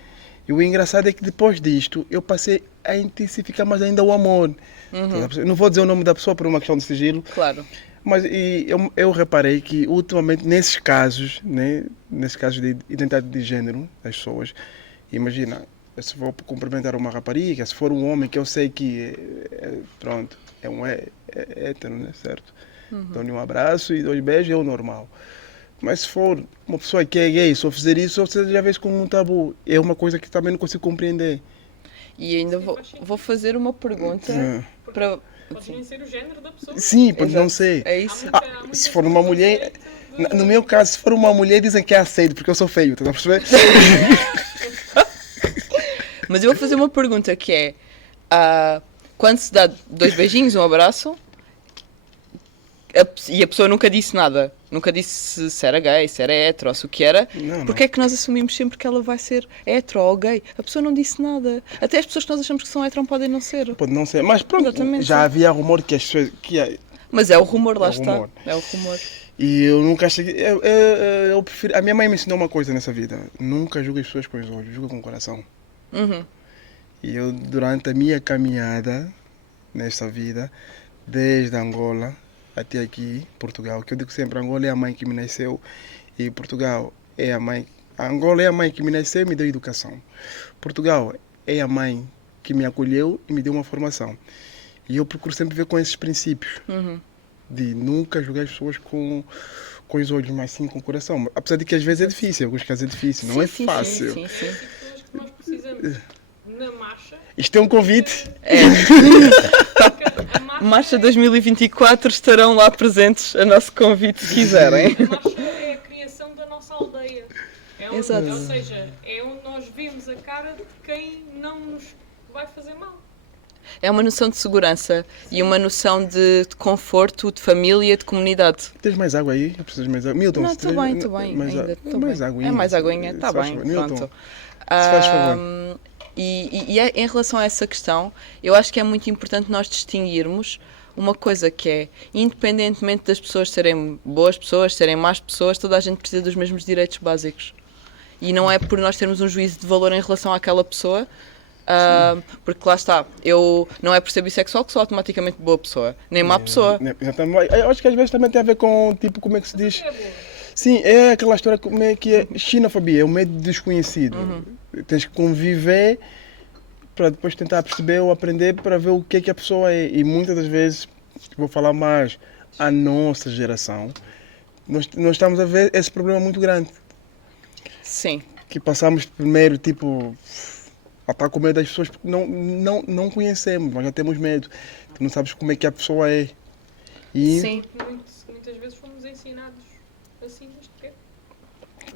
E o engraçado é que depois disto eu passei a intensificar mais ainda o amor. Não vou dizer o nome da pessoa por uma questão de sigilo, Claro. mas eu reparei que ultimamente nesses casos, né, nesses casos de identidade de género das pessoas, imagina, se vou cumprimentar uma rapariga, se for um homem que eu sei que pronto, é hétero, né, certo? Dou-lhe um abraço e 2 beijos, é o normal. Mas se for uma pessoa que é gay, só fizer isso, você já vê isso como um tabu. É uma coisa que também não consigo compreender. E ainda vou fazer uma pergunta para... Pode nem ser o género da pessoa. Sim, pode não Exato. ser. É isso. Há muita Se for uma mulher, no meu caso, se for uma mulher, dizem que é aceito, porque eu sou feio, tá a perceber? Mas eu vou fazer uma pergunta que é, quando se dá 2 beijinhos, um abraço, e a pessoa nunca disse nada, nunca disse se era gay, se era hétero, ou se o que era, Não. porque é que nós assumimos sempre que ela vai ser hétero ou gay? A pessoa não disse nada. Até as pessoas que nós achamos que são hétero podem não ser. Pode não ser. Mas pronto, Exatamente, já sim. havia rumor que as pessoas... Mas é o rumor, lá É o está. rumor. É o rumor. E eu nunca cheguei... Eu prefiro... A minha mãe me ensinou uma coisa nessa vida. Nunca julgue as pessoas com os olhos, julga com o coração. E eu, durante a minha caminhada nesta vida, desde Angola até aqui, Portugal, que eu digo sempre, Angola é a mãe que me nasceu e Portugal é a mãe... Angola é a mãe que me nasceu e me deu educação. Portugal é a mãe que me acolheu e me deu uma formação. E eu procuro sempre ver com esses princípios. De nunca julgar as pessoas com os olhos, mas sim com o coração. Apesar de que às vezes é difícil, em alguns casos é difícil, não é fácil. Sim. Pessoas que nós precisamos na marcha. Isto é um convite. Porque a Marcha 2024 estarão lá presentes a nosso convite, se quiserem. A marcha é a criação da nossa aldeia. Exato. Ou seja, é onde nós vemos a cara de quem não nos vai fazer mal. É uma noção de segurança e uma noção de conforto, de família, de comunidade. Tens mais água aí? Eu preciso de mais água. Milton, Não, se estou tens- bem, estou bem. mais Ainda á- estou mais bem. aguinha. É mais aguinha, está Se faz bem, favor. Milton, pronto. se faz favor. Em relação a essa questão, eu acho que é muito importante nós distinguirmos uma coisa que é, independentemente das pessoas serem boas pessoas, serem más pessoas, toda a gente precisa dos mesmos direitos básicos. E não é por nós termos um juízo de valor em relação àquela pessoa, porque lá está, não é por ser bissexual que sou automaticamente boa pessoa, nem má pessoa. Exatamente. Eu acho que às vezes também tem a ver com, tipo, como é que se diz? Sim, é aquela história como é que é xenofobia, é o medo do desconhecido. Tens que conviver para depois tentar perceber ou aprender para ver o que é que a pessoa é. E muitas das vezes, vou falar mais, a nossa geração, nós estamos a ver esse problema muito grande. Sim. Que passamos primeiro, tipo, a estar com medo das pessoas porque não conhecemos, nós já temos medo. Tu não sabes como é que a pessoa é. E Sim. Muitas vezes fomos ensinados assim desde pequeno.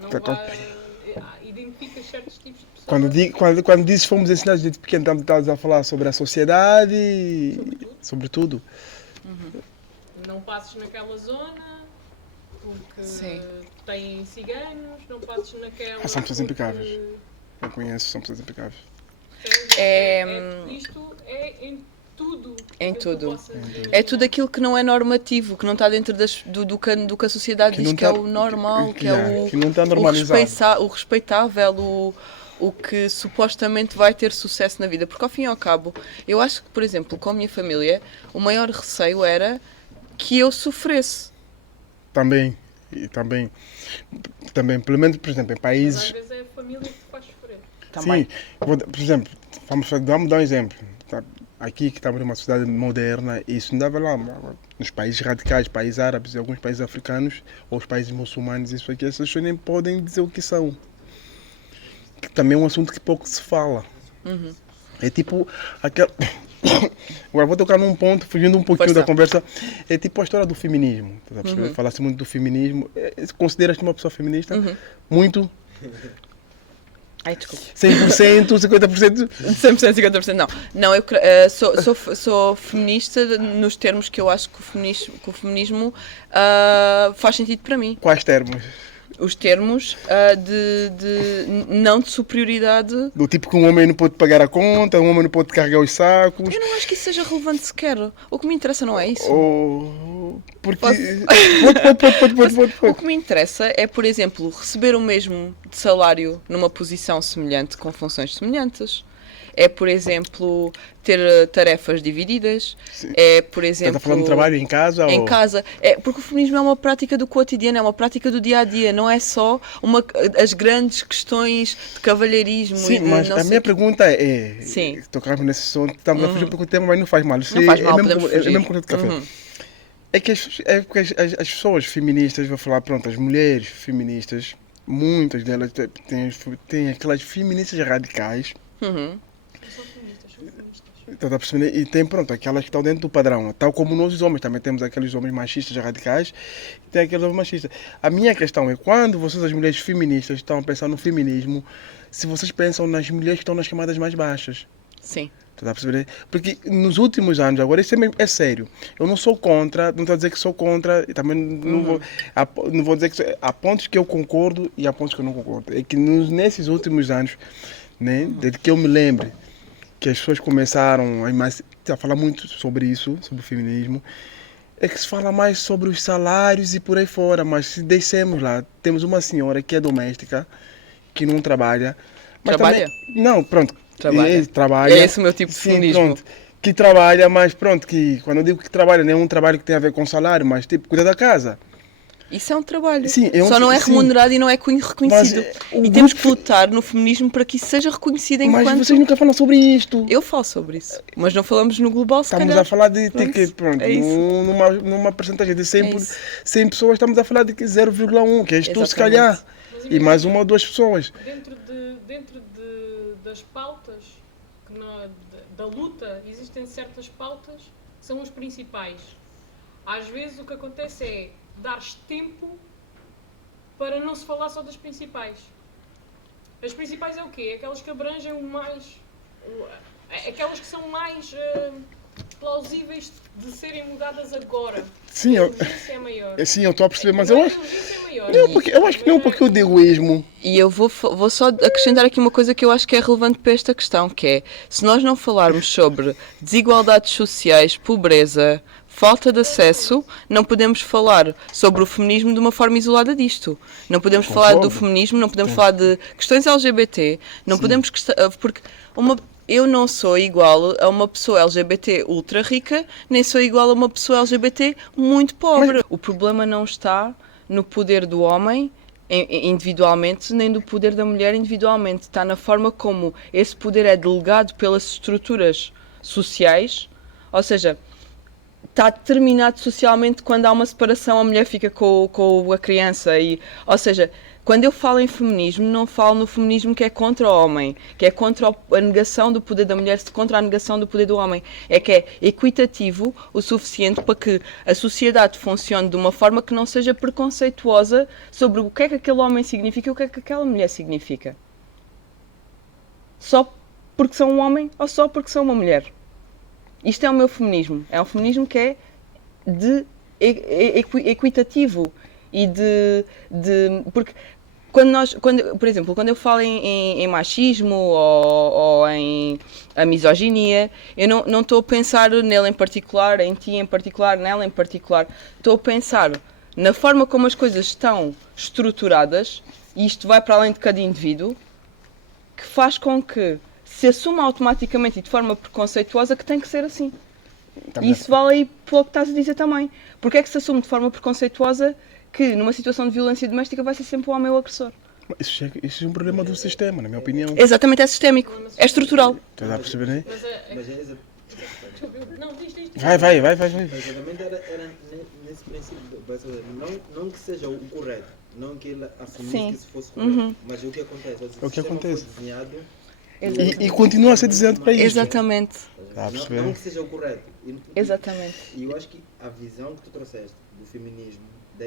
Não Tá, tá. identificas certos tipos de pessoas. quando dizes fomos ensinados desde pequeno, estamos a falar sobre a sociedade, sobre tudo. Não passes naquela zona porque Sim. tem ciganos, não passes naquela. São pessoas porque- impecáveis. Eu conheço, são pessoas impecáveis. Isto é em tudo. Em que tudo. tu possas É tudo aquilo que não é normativo, que não está dentro do que a sociedade Que diz não que é tá- o normal, que yeah, é o, que não está normalizado. o respeitável, o que supostamente vai ter sucesso na vida. Porque ao fim e ao cabo, eu acho que, por exemplo, com a minha família, o maior receio era que eu sofresse. Também, e também, pelo menos, por exemplo, em Mas às países... vezes é a família que te faz sofrer. Também. Sim, por exemplo, vamos dar um exemplo. Tá? Aqui que estamos numa sociedade moderna, isso não dava lá. Nos países radicais, países árabes e alguns países africanos, ou os países muçulmanos, isso aqui, essas pessoas nem podem dizer o que são. Que também é um assunto que pouco se fala. É tipo aquela... Agora vou tocar num ponto, fugindo um pouquinho Força. da conversa. É tipo a história do feminismo. Tá? Falasse muito do feminismo. Consideras-te uma pessoa feminista? Muito? Ai, desculpa. 100%, 50%? 100%, 50%, não. Não, eu sou feminista nos termos que eu acho que o feminismo faz sentido para mim. Quais termos? Os termos não de superioridade. Do tipo que um homem não pode pagar a conta, um homem não pode carregar os sacos. Eu não acho que isso seja relevante sequer. O que me interessa não é isso. Porque... Posso? O que me interessa é, por exemplo, receber o mesmo de salário numa posição semelhante com funções semelhantes. É, por exemplo, ter tarefas divididas. Sim. É, por exemplo... Está falando de trabalho em casa? Em ou... casa. É, porque o feminismo é uma prática do cotidiano, é uma prática do dia-a-dia. Não é só as grandes questões de cavalheirismo. Sim, e de mas não a sei minha pergunta é... Sim. Tocamos nesse assunto, estamos a fugir porque o tema, mas não faz mal. Não faz mal, podemos É fugir. mesmo conta de café. É que porque as pessoas feministas, vou falar, pronto, as mulheres feministas, muitas delas têm aquelas feministas radicais. São feministas, são feministas. Tá percebendo? E tem, pronto, aquelas que estão dentro do padrão. Tal como nós os homens, também temos aqueles homens machistas radicais e tem aqueles homens machistas. A minha questão é, quando vocês, as mulheres feministas, estão a pensar no feminismo, se vocês pensam nas mulheres que estão nas camadas mais baixas. Sim. Tá a perceber? Porque nos últimos anos, agora isso é sério, eu não sou contra, não estou a dizer que sou contra, e também não vou dizer que há pontos que eu concordo e há pontos que eu não concordo. É que nesses últimos anos, né, desde que eu me lembre, que as pessoas começaram a falar muito sobre isso, sobre o feminismo, é que se fala mais sobre os salários e por aí fora, mas se descemos lá, temos uma senhora que é doméstica, que não trabalha. Mas Trabalha? Também, não, pronto. Trabalha. Trabalha. É esse o meu tipo de Sim, feminismo. pronto. Que trabalha, mas pronto, que quando eu digo que trabalha, não é um trabalho que tem a ver com salário, mas tipo, cuida da casa. Isso é um trabalho. Sim, Só não é sim. remunerado e não é reconhecido. Mas, o E temos grupo- que lutar no feminismo para que isso seja reconhecido Mas enquanto... vocês nunca falam sobre isto. Eu falo sobre isso, mas não falamos no global, se Estamos calhar. a falar de Pronto, que, pronto, é isso. numa porcentagem de 100, É isso. 100 pessoas, estamos a falar de que 0,1, que és tu, se Exatamente. calhar. Mas E mais uma ou duas pessoas. Dentro das pautas, da luta, existem certas pautas que são as principais. Às vezes o que acontece é dar-se tempo para não se falar só das principais. As principais é o quê? Aquelas que abrangem o mais... aquelas que são mais plausíveis de serem mudadas agora. Sim, A urgência é maior. Sim, eu estou a perceber, mas Não eu é acho... que a urgência é maior. Não, porque, eu acho que não, porque eu digo esmo. E eu vou só acrescentar aqui uma coisa que eu acho que é relevante para esta questão, que é, se nós não falarmos sobre desigualdades sociais, pobreza, falta de acesso, não podemos falar sobre o feminismo de uma forma isolada disto. Não podemos falar do feminismo, não podemos falar de questões LGBT, não podemos... Porque eu não sou igual a uma pessoa LGBT ultra rica, nem sou igual a uma pessoa LGBT muito pobre. O problema não está no poder do homem individualmente, nem do poder da mulher individualmente. Está na forma como esse poder é delegado pelas estruturas sociais, ou seja, está determinado socialmente quando há uma separação, a mulher fica com a criança. Ou seja, quando eu falo em feminismo, não falo no feminismo que é contra o homem, que é contra a negação do poder da mulher, contra a negação do poder do homem. É que é equitativo o suficiente para que a sociedade funcione de uma forma que não seja preconceituosa sobre o que é que aquele homem significa e o que é que aquela mulher significa. Só porque são um homem ou só porque são uma mulher. Isto é o meu feminismo. É um feminismo que é equitativo e porque por exemplo, quando eu falo em machismo ou em a misoginia, eu não estou a pensar nele em particular, em ti em particular, nela em particular. Estou a pensar na forma como as coisas estão estruturadas, e isto vai para além de cada indivíduo, que faz com que se assuma automaticamente e de forma preconceituosa que tem que ser assim. E isso vale aí para o que estás a dizer também. Porque é que se assume de forma preconceituosa que numa situação de violência doméstica vai ser sempre o homem o agressor? Isso é um problema do sistema, na minha opinião. Exatamente, é sistémico, é estrutural. Estás a perceber, né? Mas é Não, diz. Vai. exatamente era nesse princípio, não que seja o correto, não que ele assumisse Sim. que isso fosse correto, mas o que acontece? O que acontece. Foi desenhado, E continua a ser desenhado para isso. Exatamente, Tá a perceber? não que seja o correto. exatamente. E eu acho que a visão que tu trouxeste do feminismo, da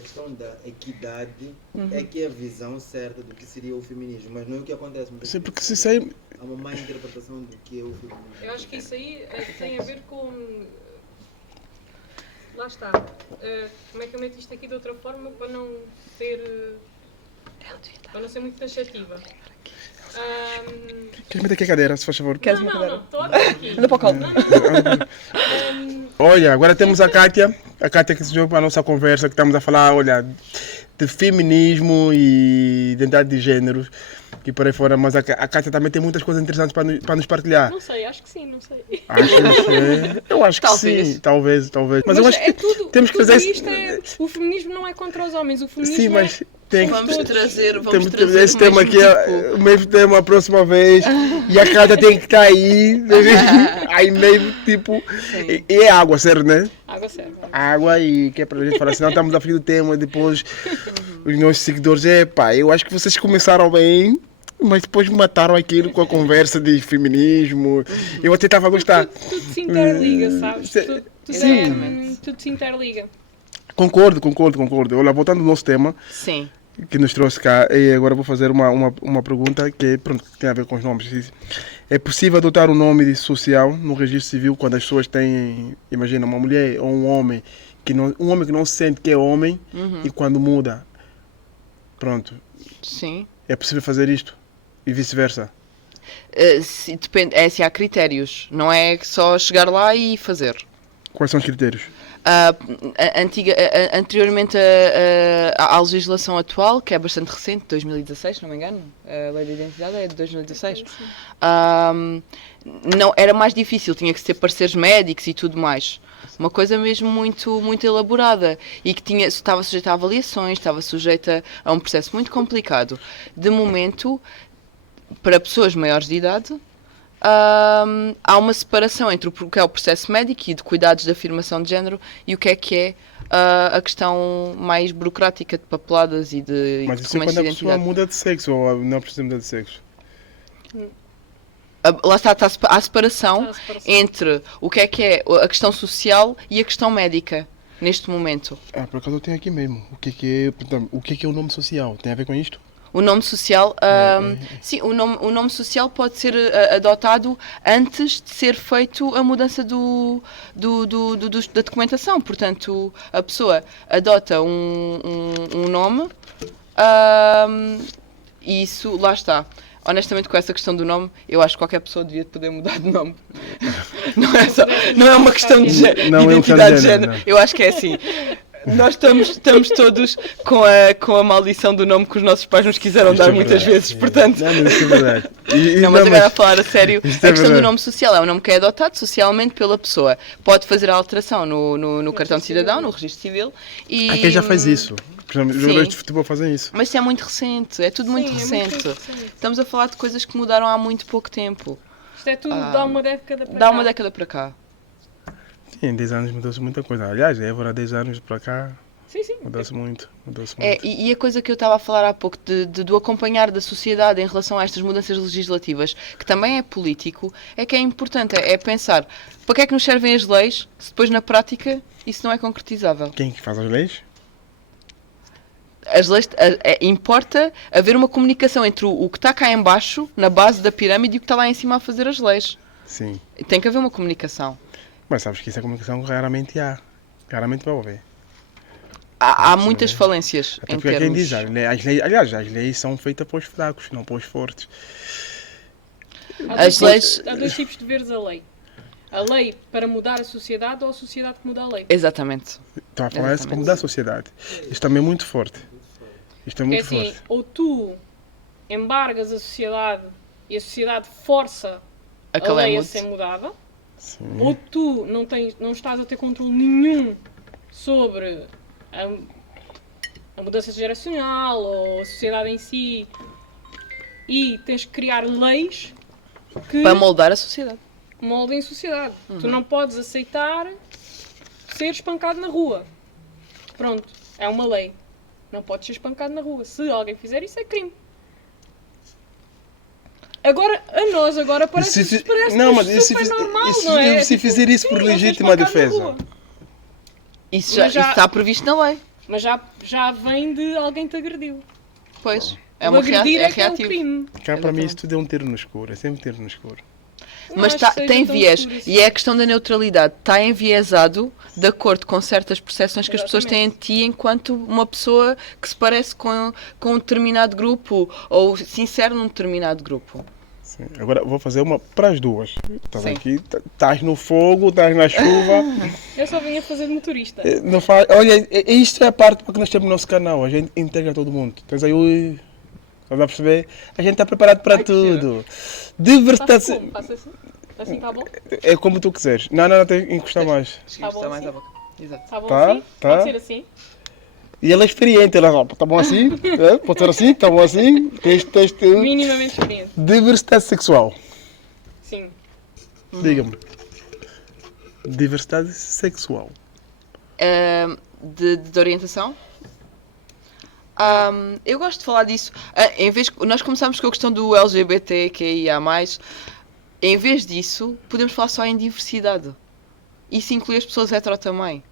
questão da equidade, é que é a visão certa do que seria o feminismo, mas não é o que acontece. Sim, porque se sai. Há uma má interpretação do que é o feminismo. Eu acho que isso aí tem a ver com. Lá está. Como é que eu meto isto aqui de outra forma para não ter. Para não ser muito taxativa? Queres meter aqui a cadeira, se faz favor? Queres uma cadeira? Estou aqui. Anda para o colo. Olha, agora temos a Kátia que se juntou para a nossa conversa, que estamos a falar, olha, de feminismo e identidade de género e por aí fora, mas a Kátia também tem muitas coisas interessantes para nos partilhar. Não sei, acho que sim, não sei. Eu acho que Talvez. sim, talvez. Mas eu acho que temos que fazer isto. O feminismo não é contra os homens, o feminismo Sim, mas tem que Vamos trazer esse o tema mesmo aqui, o mesmo tema a próxima vez, e a Kátia tem que estar aí, aí meio tipo, e é água, sério, né? Água serve. Água e que é para a gente falar, senão estamos a fim do tema, depois os nossos seguidores, eu acho que vocês começaram bem, mas depois mataram aquilo com a conversa de feminismo, eu até estava a gostar. Tudo se interliga, sabes? Tudo se interliga. Concordo. Olha, voltando ao nosso tema, Sim. que nos trouxe cá, e agora vou fazer uma pergunta que pronto, tem a ver com os nomes. É possível adotar um nome social no registro civil quando as pessoas têm, imagina, uma mulher ou um homem que não sente que é homem e quando muda, pronto, Sim. é possível fazer isto e vice-versa? Depende, se há critérios, não é só chegar lá e fazer. Quais são os critérios? Anteriormente à legislação atual, que é bastante recente, 2016, se não me engano, a lei da identidade é de 2016, não, era mais difícil, tinha que ter pareceres médicos e tudo mais. Uma coisa mesmo muito, muito elaborada e que estava sujeita a avaliações, estava sujeita a um processo muito complicado. De momento, para pessoas maiores de idade, há uma separação entre o que é o processo médico e de cuidados de afirmação de género e o que é a questão mais burocrática de papeladas e de Mas isso é documentos quando de a pessoa identidade. muda de sexo ou não precisa mudar de sexo? Lá está a separação Está a separação. entre o que é a questão social e a questão médica, neste momento. Por acaso eu tenho aqui mesmo. O que é o nome social? Tem a ver com isto? O nome social, sim, o nome social pode ser adotado antes de ser feito a mudança da documentação. Portanto, a pessoa adota um nome e isso, lá está. Honestamente, com essa questão do nome, eu acho que qualquer pessoa devia poder mudar de nome. Não é uma questão de identidade de género. Não. Eu acho que é assim. Nós estamos todos com a maldição do nome que os nossos pais nos quiseram Isto dar é muitas verdade. vezes, portanto... Não, mas isso é verdade. Mas agora a falar a sério, a isto é questão do verdade. nome social é um nome que é adotado socialmente pela pessoa. Pode fazer a alteração no cartão de cidadão, no registro civil e... Há quem já faz isso. Por exemplo, os Sim. jogadores de futebol fazem isso. Mas isso é muito recente, é tudo muito Sim, é recente. muito recente. Estamos a falar de coisas que mudaram há muito pouco tempo. Isto é tudo, dá uma década para Dá cá. uma década para cá. Sim, em 10 anos mudou-se muita coisa. Aliás, Évora, há 10 anos para cá, Sim. mudou-se muito. E a coisa que eu estava a falar há pouco, do acompanhar da sociedade em relação a estas mudanças legislativas, que também é político, é que é importante, é pensar para que é que nos servem as leis, se depois na prática isso não é concretizável. Quem que faz as leis? As leis, importa haver uma comunicação entre o que está cá em baixo, na base da pirâmide, e o que está lá em cima a fazer as leis. Sim. Tem que haver uma comunicação. Mas sabes que isso é comunicação que raramente há. Raramente vai haver. Há muitas falências Até em porque é quem termos... diz, as leis são feitas para os fracos, não para os fortes. As leis... Há dois tipos de veres a lei. A lei para mudar a sociedade ou a sociedade que muda a lei. Exatamente. Estou a falar isso como da sociedade. Isto também é muito forte. Isto é É muito assim, forte. ou tu embargas a sociedade e a sociedade força a lei a ser mudada, ou tu não estás a ter controle nenhum sobre a mudança geracional ou a sociedade em si, e tens que criar leis que Para moldar a sociedade. moldem a sociedade. Tu não podes aceitar ser espancado na rua. Pronto, é uma lei. Não podes ser espancado na rua. Se alguém fizer isso, é crime. Agora, a nós agora parece super normal, não é? Se fizer isso por sim, vão ser legítima espancados na defesa. rua. Isso Mas já- está previsto na lei. Mas já vem de alguém te agrediu. Pois. O agredir é que é um reativo. crime. Cá para mim isso tudo é um tiro no escuro, é sempre um tiro no escuro. Não Mas acho que seja tem tão viés. escuro assim. E é a questão da neutralidade. Está enviesado de acordo com certas percepções que as pessoas têm de ti enquanto uma pessoa que se parece com um determinado grupo ou se insere num determinado grupo. Sim. Agora vou fazer uma para as duas. Estás Sim. aqui, estás no fogo, estás na chuva. Eu só vinha fazer de motorista. Não faz... Olha, isto é a parte porque nós temos no nosso canal. A gente integra todo mundo. Tens aí o. Estás a perceber? A gente está preparado para tudo. Diversidade. Faço como? Faço assim? Assim está bom? É como tu quiseres. Não, tem que encostar mais. Tá bom mais assim? à boca. Exato. Está bom Tá, assim? tá. Pode ser assim? E ela é experiente. Ela está bom assim? É? Pode ser assim? Está bom assim? Teste. Minimamente experiente. Diversidade sexual. Sim. Diga-me. Diversidade sexual. De orientação? Eu gosto de falar disso. Em vez nós começamos com a questão do LGBTQIA+, em vez disso, podemos falar só em diversidade. Isso inclui as pessoas hetero também.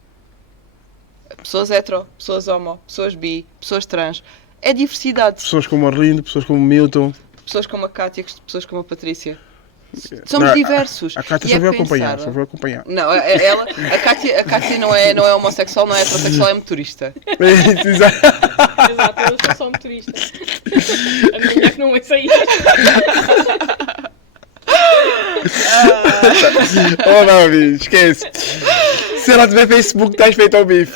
Pessoas hetero, pessoas homo, pessoas bi, pessoas trans. É diversidade. Pessoas como Arlindo, pessoas como Milton. Pessoas como a Cátia, pessoas como a Patrícia. Somos Não, diversos. A Cátia E só é veio acompanhar. pensar- Só veio acompanhar. Não, a Cátia não é homossexual, não é heterossexual, é motorista. Exato. Exato, eu sou só motorista. A minha mulher que não é sair. Oh não, bicho, esquece. Se ela tiver Facebook, estás feito ao bife.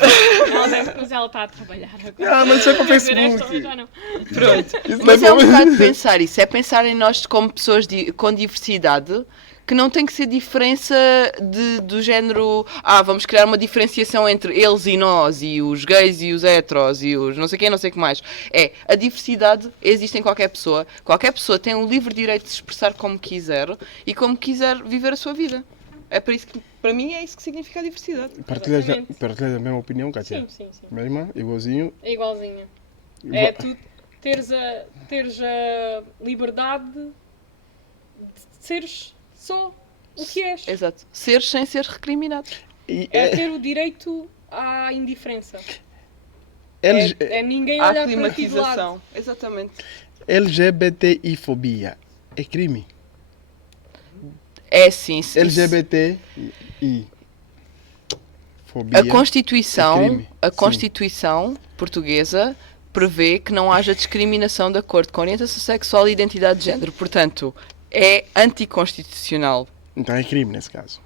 Mas ela está a trabalhar agora. Ah, mas isso é para Ver esta, Facebook. mas já não. Pronto. Isso Mas não é um para- bocado de pensar isso. É pensar em nós como pessoas com diversidade, que não tem que ser diferença do género. Vamos criar uma diferenciação entre eles e nós, e os gays e os heteros, e os não sei quem, não sei o que mais. A diversidade existe em qualquer pessoa. Qualquer pessoa tem o livre direito de se expressar como quiser e como quiser viver a sua vida. É para isso que, para mim, é isso que significa a diversidade. Partilhas Exatamente. a mesma opinião, Cátia? Sim. Mesma, igualzinho. É igualzinha. É tu teres a liberdade de seres só o que és. Exato. Ser sem ser recriminado. E É ter o direito à indiferença. LG É ninguém A olhar para ti de lado. climatização. Exatamente. LGBTI-fobia é crime? É sim. LGBTI fobia. A Constituição, é crime. a Sim. Constituição portuguesa prevê que não haja discriminação de acordo com orientação sexual e identidade de género. Portanto, é anticonstitucional. Então é crime nesse caso.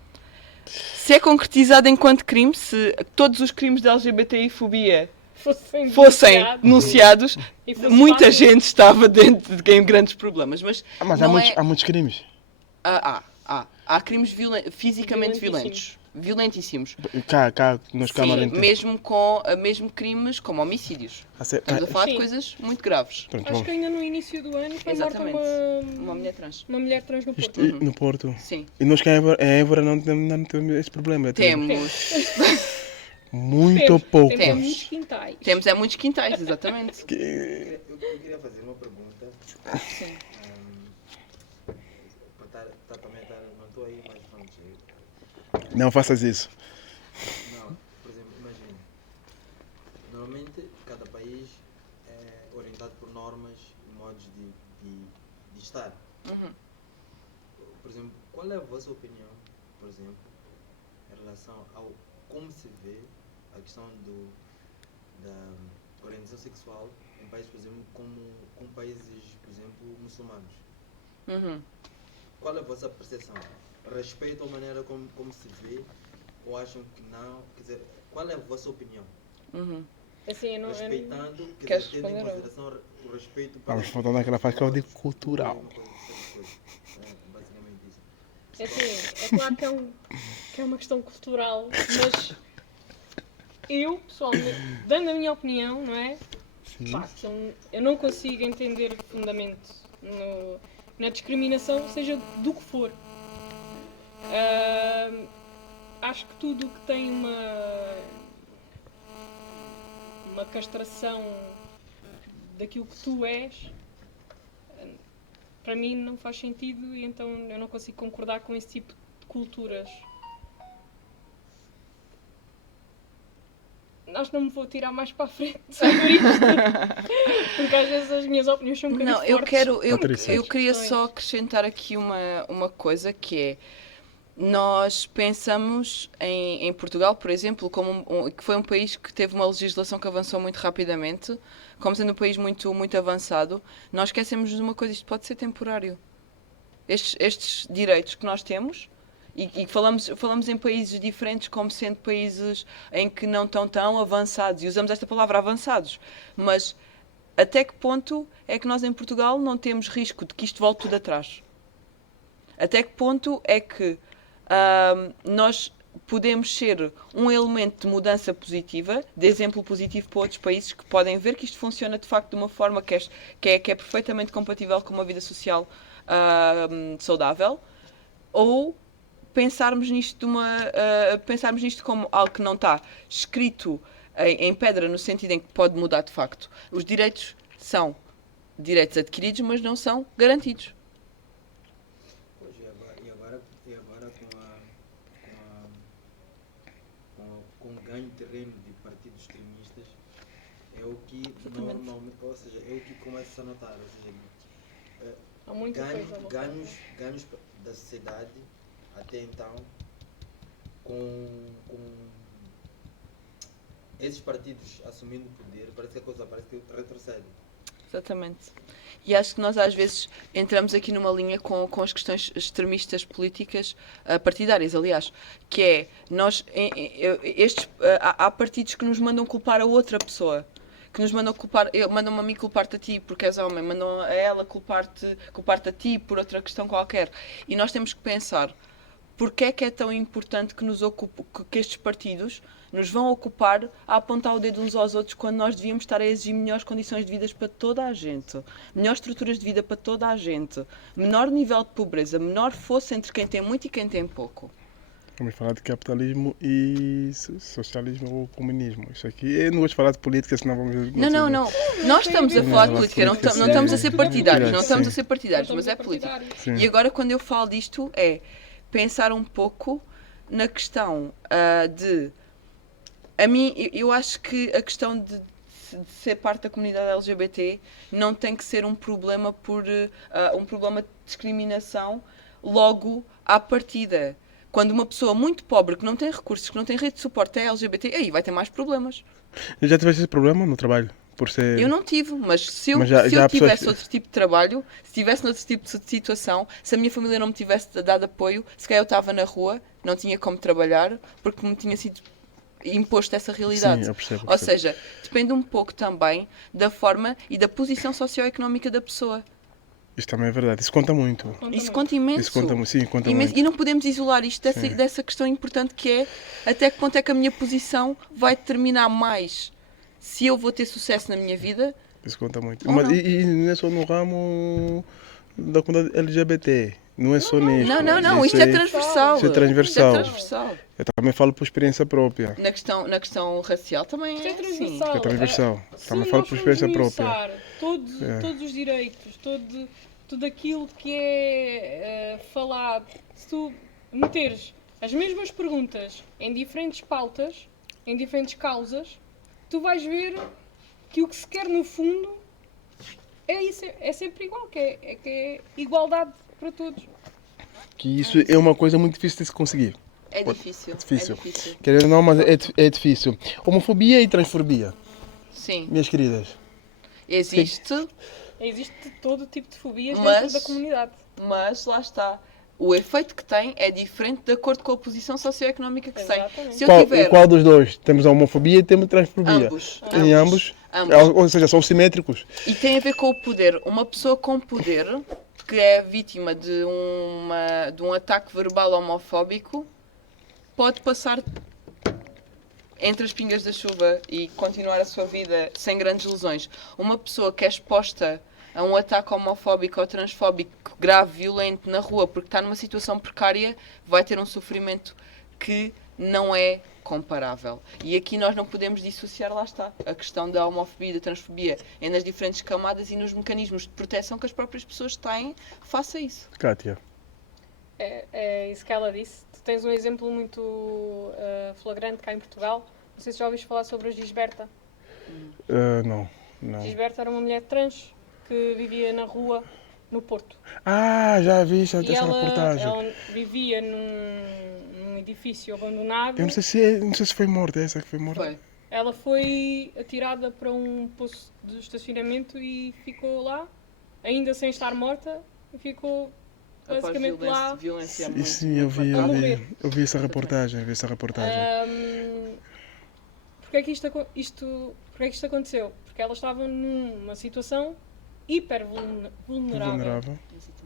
Se é concretizado enquanto crime, se todos os crimes de LGBTI-fobia Fossem fossem denunciados, e fosse muita fácil. gente estava dentro de grandes problemas. Mas, Mas não há muitos crimes. há crimes fisicamente violentos. Violentíssimos. Cá nos câmaras. Sim, mesmo crimes como homicídios. Estamos a falar de Sim. coisas muito graves. Pronto, Acho bom. que ainda no início do ano foi morta Exatamente. uma Uma mulher trans. mulher trans no Porto. E no Porto. Sim. E nós cá em Évora não temos esse problema. Temos. Muito pouco. Temos Temos. muitos quintais. Temos muitos quintais, exatamente. Eu queria fazer uma pergunta. Sim. Não estou aí, mas pronto. Não faças isso. Não, por exemplo, imagina. Normalmente cada país é orientado por normas e modos de estar. Uhum. Por exemplo, qual é a vossa opinião, por exemplo, em relação ao como se vê a questão da orientação sexual em países, por exemplo, como países, por exemplo, muçulmanos? Uhum. Qual é a vossa percepção? Respeitam a maneira como se vê ou acham que não? Quer dizer, qual é a vossa opinião? Uhum. Assim, eu não... respeitando, quer Queres dizer, tendo em responder ou? consideração o respeito Vamos voltar naquela fase que é o de cultural. Basicamente isso. É assim, é claro que é uma questão cultural, mas eu, pessoalmente, dando a minha opinião, não é? Sim. Pá, que eu não consigo entender fundamento na discriminação, seja do que for. Acho que tudo o que tem uma castração daquilo que tu és, para mim não faz sentido e então eu não consigo concordar com esse tipo de culturas. Acho que não me vou tirar mais para a frente sobre isto, porque às vezes as minhas opiniões são um bocadinho Não, eu fortes. quero, Patrícia. eu queria só acrescentar aqui uma coisa que é, nós pensamos em Portugal, por exemplo, como que foi um país que teve uma legislação que avançou muito rapidamente, como sendo um país muito, muito avançado, nós esquecemos de uma coisa, isto pode ser temporário. Estes direitos que nós temos, e falamos em países diferentes como sendo países em que não estão tão avançados, e usamos esta palavra avançados, mas até que ponto é que nós em Portugal não temos risco de que isto volte tudo atrás? Até que ponto é que nós podemos ser um elemento de mudança positiva, de exemplo positivo para outros países que podem ver que isto funciona de facto de uma forma que é perfeitamente compatível com uma vida social saudável, ou pensarmos nisto como algo que não está escrito em pedra, no sentido em que pode mudar de facto. Os direitos são direitos adquiridos, mas não são garantidos. Pois, e agora com o ganho de terreno de partidos extremistas, é o que normalmente, ou seja, é o que começa a notar, ou seja, Há muita coisa a voltar. ganhos da sociedade até então com esses partidos assumindo o poder, parece que a coisa parece que retrocede. Exatamente. E acho que nós às vezes entramos aqui numa linha com as questões extremistas políticas, partidárias, aliás, que é, há partidos que nos mandam culpar a outra pessoa, que nos mandam mandam-me a mim culpar-te a ti porque és homem, mandam a ela culpar-te a ti por outra questão qualquer. E nós temos que pensar, porque é que é tão importante que estes partidos nos vão ocupar a apontar o dedo uns aos outros quando nós devíamos estar a exigir melhores condições de vida para toda a gente, melhores estruturas de vida para toda a gente, menor nível de pobreza, menor fosse entre quem tem muito e quem tem pouco. Vamos falar de capitalismo e socialismo ou comunismo. Isso aqui, eu não gosto de falar de política, senão vamos... Não. Nós estamos a falar de política, não estamos a ser partidários, não estamos a ser partidários, mas é política. Sim. E agora quando eu falo disto é pensar um pouco na questão de... A mim, eu acho que a questão de ser parte da comunidade LGBT não tem que ser um problema um problema de discriminação logo à partida. Quando uma pessoa muito pobre, que não tem recursos, que não tem rede de suporte é LGBT, aí vai ter mais problemas. Já tiveste esse problema no trabalho? Por ser... Eu não tive, mas se eu já há pessoas tivesse outro tipo de trabalho, se estivesse noutro tipo de situação, se a minha família não me tivesse dado apoio, se calhar eu estava na rua, não tinha como trabalhar, porque me tinha sido imposto essa realidade. Sim, eu percebo. Ou seja, depende um pouco também da forma e da posição socioeconómica da pessoa. Isso também é verdade. Isso conta muito. Isso conta imenso. Isso conta, sim, conta Imenso. muito. E não podemos isolar isto dessa questão importante que é até que ponto é que a minha posição vai determinar mais se eu vou ter sucesso na minha vida. Isso conta muito. Ou Mas, não. e não é só no ramo da comunidade LGBT. Não é só nisto. Não. Isto é transversal. Isso é transversal. Isto é transversal. Eu também falo por experiência própria. Na questão racial também Isto é é assim. transversal. É transversal. Se Também nós falo por formos experiência própria. esmiuçar todos os direitos, tudo aquilo que é falado, se tu meteres as mesmas perguntas em diferentes pautas, em diferentes causas, tu vais ver que o que se quer no fundo é isso, é sempre igual, que é igualdade para todos. Que isso é uma coisa muito difícil de se conseguir. É difícil. Difícil. É difícil. Querendo ou não, mas é difícil. Homofobia e transfobia, Sim. minhas queridas. Existe, Existe todo tipo de fobias Mas- dentro da comunidade. mas lá está. o efeito que tem é diferente de acordo com a posição socioeconómica que tem. Exatamente. Se eu tiver Qual dos dois? Temos a homofobia e temos a transfobia. ambos, Em ambos? Ou seja, são simétricos. E tem a ver com o poder. Uma pessoa com poder que é vítima de um ataque verbal homofóbico pode passar entre as pingas da chuva e continuar a sua vida sem grandes lesões. Uma pessoa que é exposta a um ataque homofóbico ou transfóbico grave, violento na rua, porque está numa situação precária, vai ter um sofrimento que não é comparável. E aqui nós não podemos dissociar, lá está, a questão da homofobia e da transfobia nas diferentes camadas e nos mecanismos de proteção que as próprias pessoas têm face a isso. Kátia. É isso que ela disse. Tu tens um exemplo muito flagrante cá em Portugal. Não sei se já ouviste falar sobre a Gisberta. Não. Gisberta era uma mulher trans que vivia na rua no Porto. Já vi essa E reportagem. ela vivia num edifício abandonado. Eu não sei se foi morta, essa que foi morta. Foi. Ela foi atirada para um poço de estacionamento e ficou lá, ainda sem estar morta, e ficou basicamente lá. Violência Sim, eu vi essa reportagem. Porque é que isto aconteceu? Porque ela estava numa situação hiper vulnerável.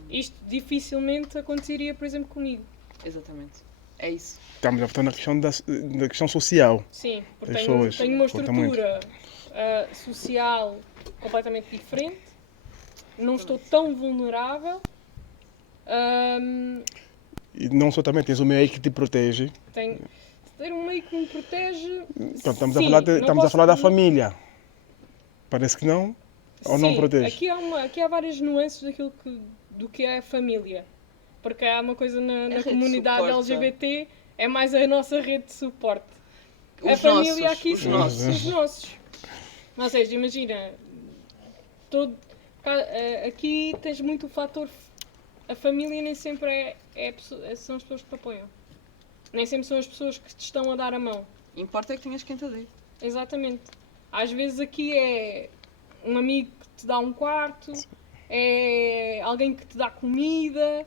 Isto dificilmente aconteceria, por exemplo, comigo. Exatamente. É isso. Estamos a votar na questão da questão social. Sim, porque Das pessoas. tenho uma Conta muito. estrutura social completamente diferente. Não estou tão vulnerável. E não só também, tens o meio aí que te protege. Tenho ter um meio que me protege. Então, estamos Sim, a falar da família. Parece que não? Ou não Sim, protege? aqui há várias nuances do que é a família. Porque há uma coisa na rede de comunidade suporte. LGBT, é mais a nossa rede de suporte. A Os família nossos, aqui os são nossos. os nossos. Ou seja, imagina, aqui tens muito o fator. A família nem sempre são as pessoas que te apoiam. Nem sempre são as pessoas que te estão a dar a mão. Importa é que tenhas quem te dê. Exatamente. Às vezes aqui é um amigo que te dá um quarto, é alguém que te dá comida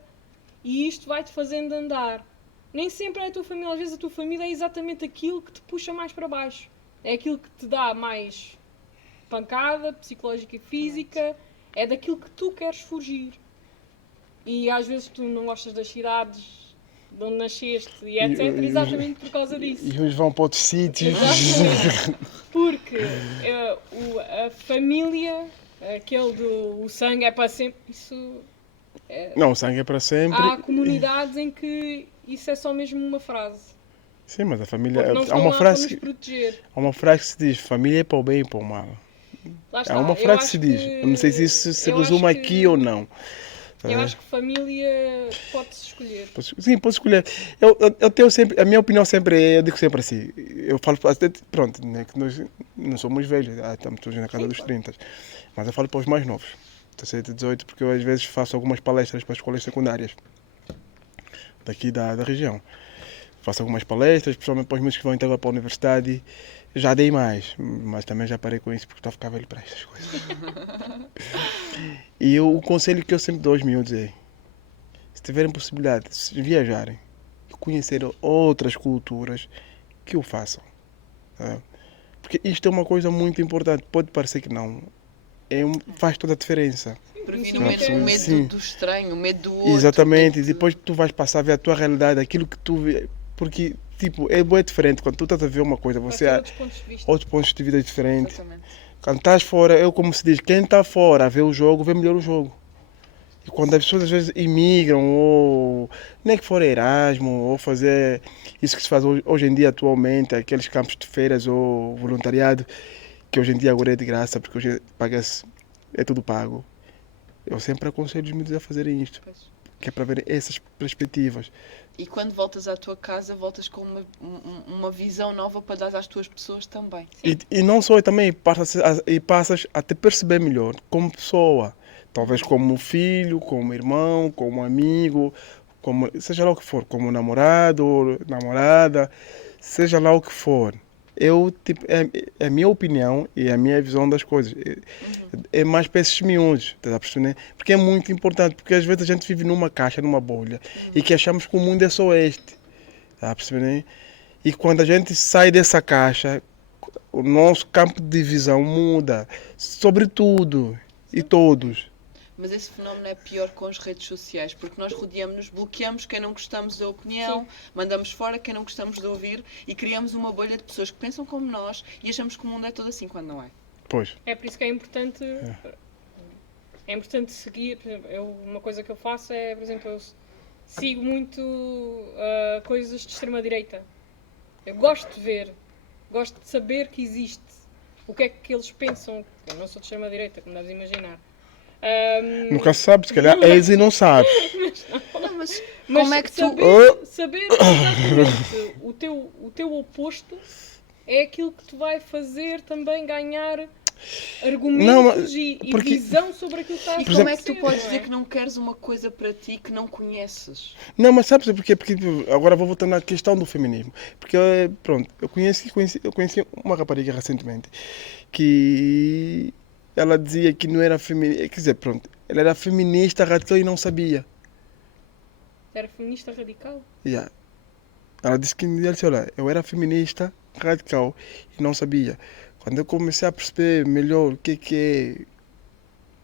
e isto vai-te fazendo andar. Nem sempre é a tua família, às vezes a tua família é exatamente aquilo que te puxa mais para baixo. É aquilo que te dá mais pancada psicológica e física, é daquilo que tu queres fugir. E às vezes tu não gostas das cidades de onde nasceste e etc. Exatamente por causa disso. E uns vão para outros sítios. Exatamente. Porque a família, aquele do o sangue é para sempre, isso... Não, o sangue é para sempre. Há comunidades em que isso é só mesmo uma frase. Sim, mas a família... Porque não Há estão uma lá frase para nos proteger. Há uma frase que se diz, família é para o bem e para o mal. Lá está. Há uma Eu frase que acho se diz. Eu não sei se isso se eu resume acho aqui ou não. Eu acho que família pode-se escolher. Sim, pode escolher. Eu tenho sempre, a minha opinião sempre é, eu digo sempre assim, eu falo, pronto, né, que nós não somos velhos, estamos todos na casa dos 30, mas eu falo para os mais novos, 17, 18, porque eu às vezes faço algumas palestras para escolas secundárias daqui da região. Faço algumas palestras, principalmente para os meus que vão entrar para a universidade. Já dei mais, mas também já parei com isso porque estou a ficar velho para essas coisas. E o conselho que eu sempre dou aos miúdos é, se tiverem possibilidade de viajarem e conhecer outras culturas, que o façam. Tá? Porque isto é uma coisa muito importante, pode parecer que não, faz toda a diferença. Previne Sim. o medo Sim. do estranho, o medo do outro. Exatamente, e o medo de- depois tu vais passar a ver a tua realidade, aquilo que tu vê, porque tipo, é bem diferente quando tu estás a ver uma coisa, Vai você ter há outros pontos de vista. outros pontos de vista diferentes. Exatamente. Quando estás fora, como se diz, quem está fora a ver o jogo, vê melhor o jogo. E quando as pessoas às vezes imigram, ou nem que for Erasmo, ou fazer isso que se faz hoje em dia atualmente, aqueles campos de feiras ou voluntariado, que hoje em dia agora é de graça, porque hoje paga-se, é tudo pago. Eu sempre aconselho os miúdos a fazerem isto, Pois. que é para ver essas perspectivas. E quando voltas à tua casa, voltas com uma visão nova para dar às tuas pessoas também. E não só, também passas a te perceber melhor como pessoa. Talvez como filho, como irmão, como amigo, seja lá o que for, como namorado, namorada, seja lá o que for. eu, tipo, é a minha opinião e a minha visão das coisas. É mais para esses miúdos, tá a perceber? Porque é muito importante, porque às vezes a gente vive numa caixa, numa bolha, e que achamos que o mundo é só este. Tá a perceber? E quando a gente sai dessa caixa, o nosso campo de visão muda, sobre tudo e todos. Mas esse fenómeno é pior com as redes sociais, porque nós rodeamos-nos, bloqueamos quem não gostamos da opinião, mandamos fora quem não gostamos de ouvir e criamos uma bolha de pessoas que pensam como nós e achamos que o mundo é todo assim quando não é. Pois. É por isso que é importante seguir. Por exemplo, uma coisa que eu faço é, por exemplo, eu sigo muito coisas de extrema-direita. Eu gosto de ver, gosto de saber que existe. O que é que eles pensam? Eu não sou de extrema-direita, como deves imaginar. Nunca se sabe, se calhar és e não sabes. Não, mas como é que tu... Saber exatamente o teu oposto é aquilo que te vai fazer também ganhar argumentos e visão sobre aquilo que está a E acontecer. como é que tu podes não dizer que não queres uma coisa para ti que não conheces? Não, mas sabes porquê? Porque agora vou voltar na questão do feminismo. Porque, pronto, eu conheci uma rapariga recentemente que ela dizia que não era feminista. Quer dizer, pronto, ela era feminista radical e não sabia. Era feminista radical? Yeah. Ela disse que olha, eu era feminista radical e não sabia. Quando eu comecei a perceber melhor o que é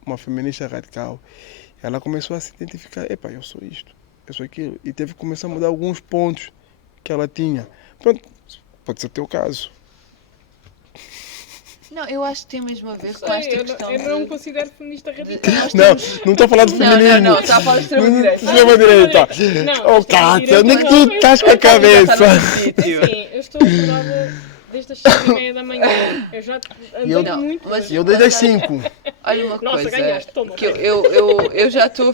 uma feminista radical, ela começou a se identificar, epa, eu sou isto, eu sou aquilo. E teve que começar a mudar alguns pontos que ela tinha. Pronto, pode ser o teu caso. Não, eu acho que tem mesmo a ver com esta questão eu não me considero feminista radical. Não estou a falar de feminismo. Não, está a falar de extrema-direita. Extrema-direita. Não, Oh, Kátia, onde é que tu estás com a cabeça? Sim, eu estou acordada desde as 6h30 da manhã. Eu já andei muito. Mas Eu desde as 5. olha uma Nossa, coisa, ganhaste, toma. que eu já estou a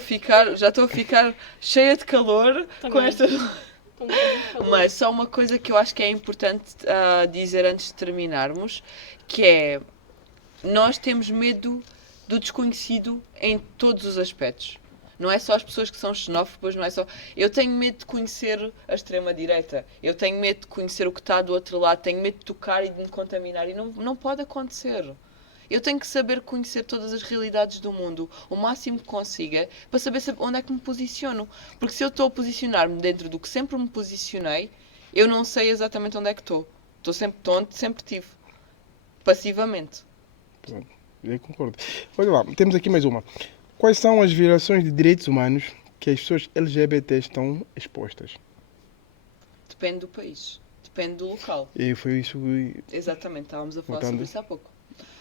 ficar cheia de calor com Também. esta... Mas só uma coisa que eu acho que é importante dizer antes de terminarmos, que é, nós temos medo do desconhecido em todos os aspectos. Não é só as pessoas que são xenófobas, não é só... Eu tenho medo de conhecer a extrema-direita, eu tenho medo de conhecer o que está do outro lado, tenho medo de tocar e de me contaminar, e não pode acontecer. Eu tenho que saber conhecer todas as realidades do mundo, o máximo que consiga, para saber onde é que me posiciono. Porque se eu estou a posicionar-me dentro do que sempre me posicionei, eu não sei exatamente onde é que estou. Estou onde sempre tive. Passivamente. Eu concordo. Olha lá, temos aqui mais uma. Quais são as violações de direitos humanos que as pessoas LGBT estão expostas? Depende do país. Depende do local. E foi isso que... Exatamente, estávamos a falar sobre isso há pouco.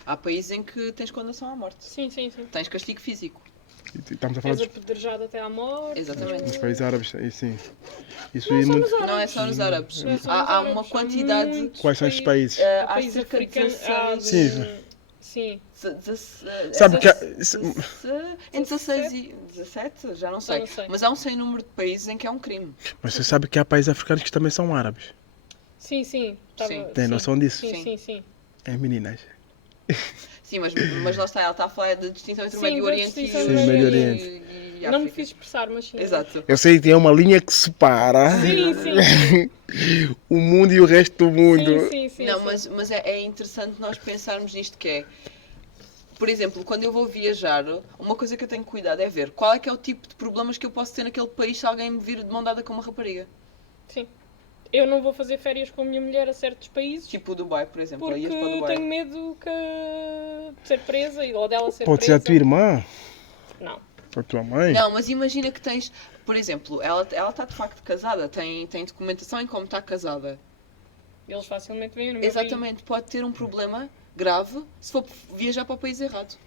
Há países em que tens condenação à morte. Sim. Tens castigo físico. Estamos a falar És apedrejado até à morte. Exatamente. dos países árabes, sim. Isso Não é só muito... nos árabes. Não é só nos árabes. Não é só nos Há árabes, uma há quantidade... muitos Quais são esses países? Há Há países cerca de africanos. 16... Sim. Sabe que Em 16 e 17, já não sei. não sei. Mas há um sem número de países em que é um crime. Mas você sabe que há países africanos que também são árabes. Sim. Sim. Tem noção disso? Sim. É, meninas. Sim, mas lá está, ela está a falar da distinção entre o Sim, Médio da Oriente distinção do Médio Oriente. e Não me África. fiz expressar, mas sim. Exato. Eu sei que tem uma linha que separa Sim. o mundo e o resto do mundo. Sim. Não, mas é interessante nós pensarmos nisto que é... Por exemplo, quando eu vou viajar, uma coisa que eu tenho cuidado é ver qual é que é o tipo de problemas que eu posso ter naquele país se alguém me vir de mão dada com uma rapariga. Sim. Eu não vou fazer férias com a minha mulher a certos países Tipo o Dubai, por exemplo. porque Ias para o Dubai. tenho medo de ser presa ou dela ser Pode ser presa. a tua irmã, Não. a tua mãe. Não, mas imagina que tens... Por exemplo, ela está de facto casada, tem documentação em como está casada. Eles facilmente vêm no meu Exatamente, pode ter um problema grave se for viajar para o país errado.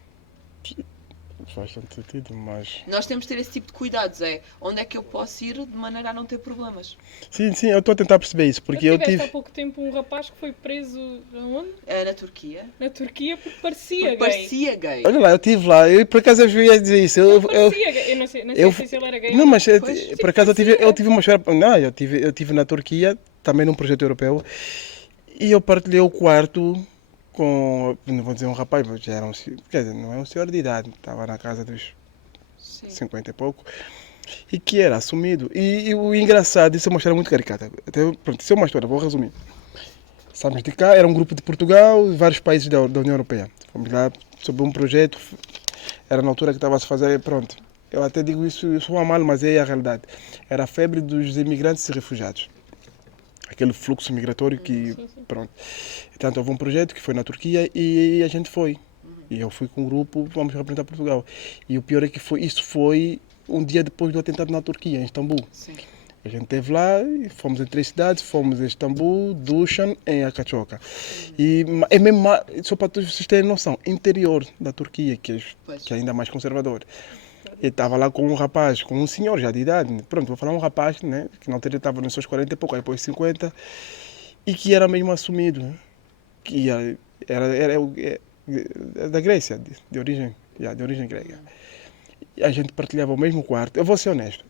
Faz tanto sentido, mas... Nós temos de ter esse tipo de cuidados, onde é que eu posso ir de maneira a não ter problemas. Sim, eu estou a tentar perceber isso, porque eu tive tive... há pouco tempo um rapaz que foi preso aonde? Na Turquia. Na Turquia porque parecia Porque gay. parecia gay. Olha lá, eu estive lá, eu por acaso eu ia dizer isso. Parecia gay. Eu não sei se ele era gay. Não, mas Pois, por acaso eu tive uma história... Não, eu tive na Turquia, também num projeto europeu, e eu partilhei o quarto com, não vou dizer um rapaz, mas já era um... Quer dizer, não é um senhor de idade, estava na casa dos... Sim. 50 e pouco, e que era assumido. E o engraçado, isso é uma história muito caricata. Pronto, isso é uma história, vou resumir. Saímos de cá, era um grupo de Portugal e vários países da União Europeia. Fomos lá sobre um projeto, era na altura que estava a se fazer, pronto. Eu até digo isso, eu sou a mal, mas é a realidade. Era a febre dos imigrantes e refugiados. Aquele fluxo migratório que, pronto. Então houve um projeto que foi na Turquia e a gente foi. E eu fui com um grupo, vamos representar Portugal. E o pior é que isso foi um dia depois do atentado na Turquia, em Istambul. Sim. A gente esteve lá, fomos em 3 cidades, fomos em Istambul, Dushan e Akaçoka. E é mesmo, só para vocês terem noção, interior da Turquia, que é ainda mais conservador. Eu estava lá com um rapaz, com um senhor já de idade, pronto, vou falar um rapaz, né, que na altura estava nos seus 40 e pouco, depois 50, e que era mesmo assumido, né, que era da Grécia, de origem grega. E a gente partilhava o mesmo quarto. Eu vou ser honesto,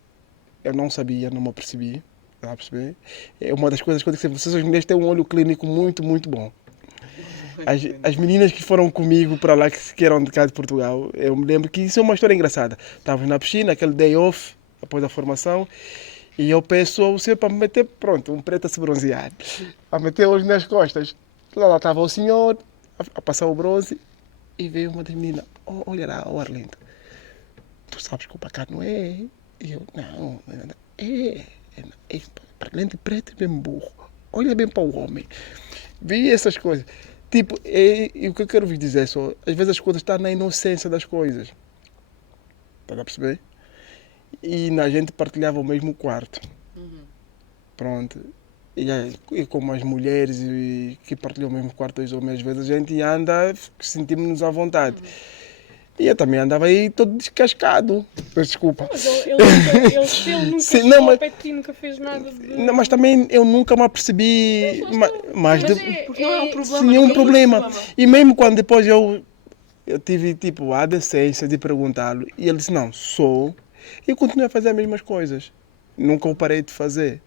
eu não sabia, não me apercebi, está a perceber? É uma das coisas que eu digo sempre, vocês mulheres têm um olho clínico muito, muito bom. As meninas que foram comigo para lá, que eram de cá de Portugal, eu me lembro que isso é uma história engraçada. Estávamos na piscina, aquele day off, após a formação, e eu peço ao senhor para me meter, pronto, um preto a se bronzear, a meter hoje nas costas. Lá estava o senhor a passar o bronze e veio uma das meninas, olha lá, Arlindo, tu sabes que o bacana é? E eu, não, para além de preto é bem burro, olha bem para o homem. Vi essas coisas. Tipo, e o que eu quero vos dizer é só, às vezes as coisas estão na inocência das coisas. Está a perceber? E a gente partilhava o mesmo quarto. Pronto. E como as mulheres que partilham o mesmo quarto, os homens, às vezes a gente anda, sentimos-nos à vontade. E eu também andava aí todo descascado. Desculpa. Mas ele nunca chegou ao pé de ti, nunca fez nada de... Não, mas também eu nunca me apercebi. Porque não é um problema. Sim, nenhum problema. E mesmo quando depois eu tive tipo a decência de perguntá-lo, e ele disse, não, sou. E eu continuei a fazer as mesmas coisas. Nunca o parei de fazer.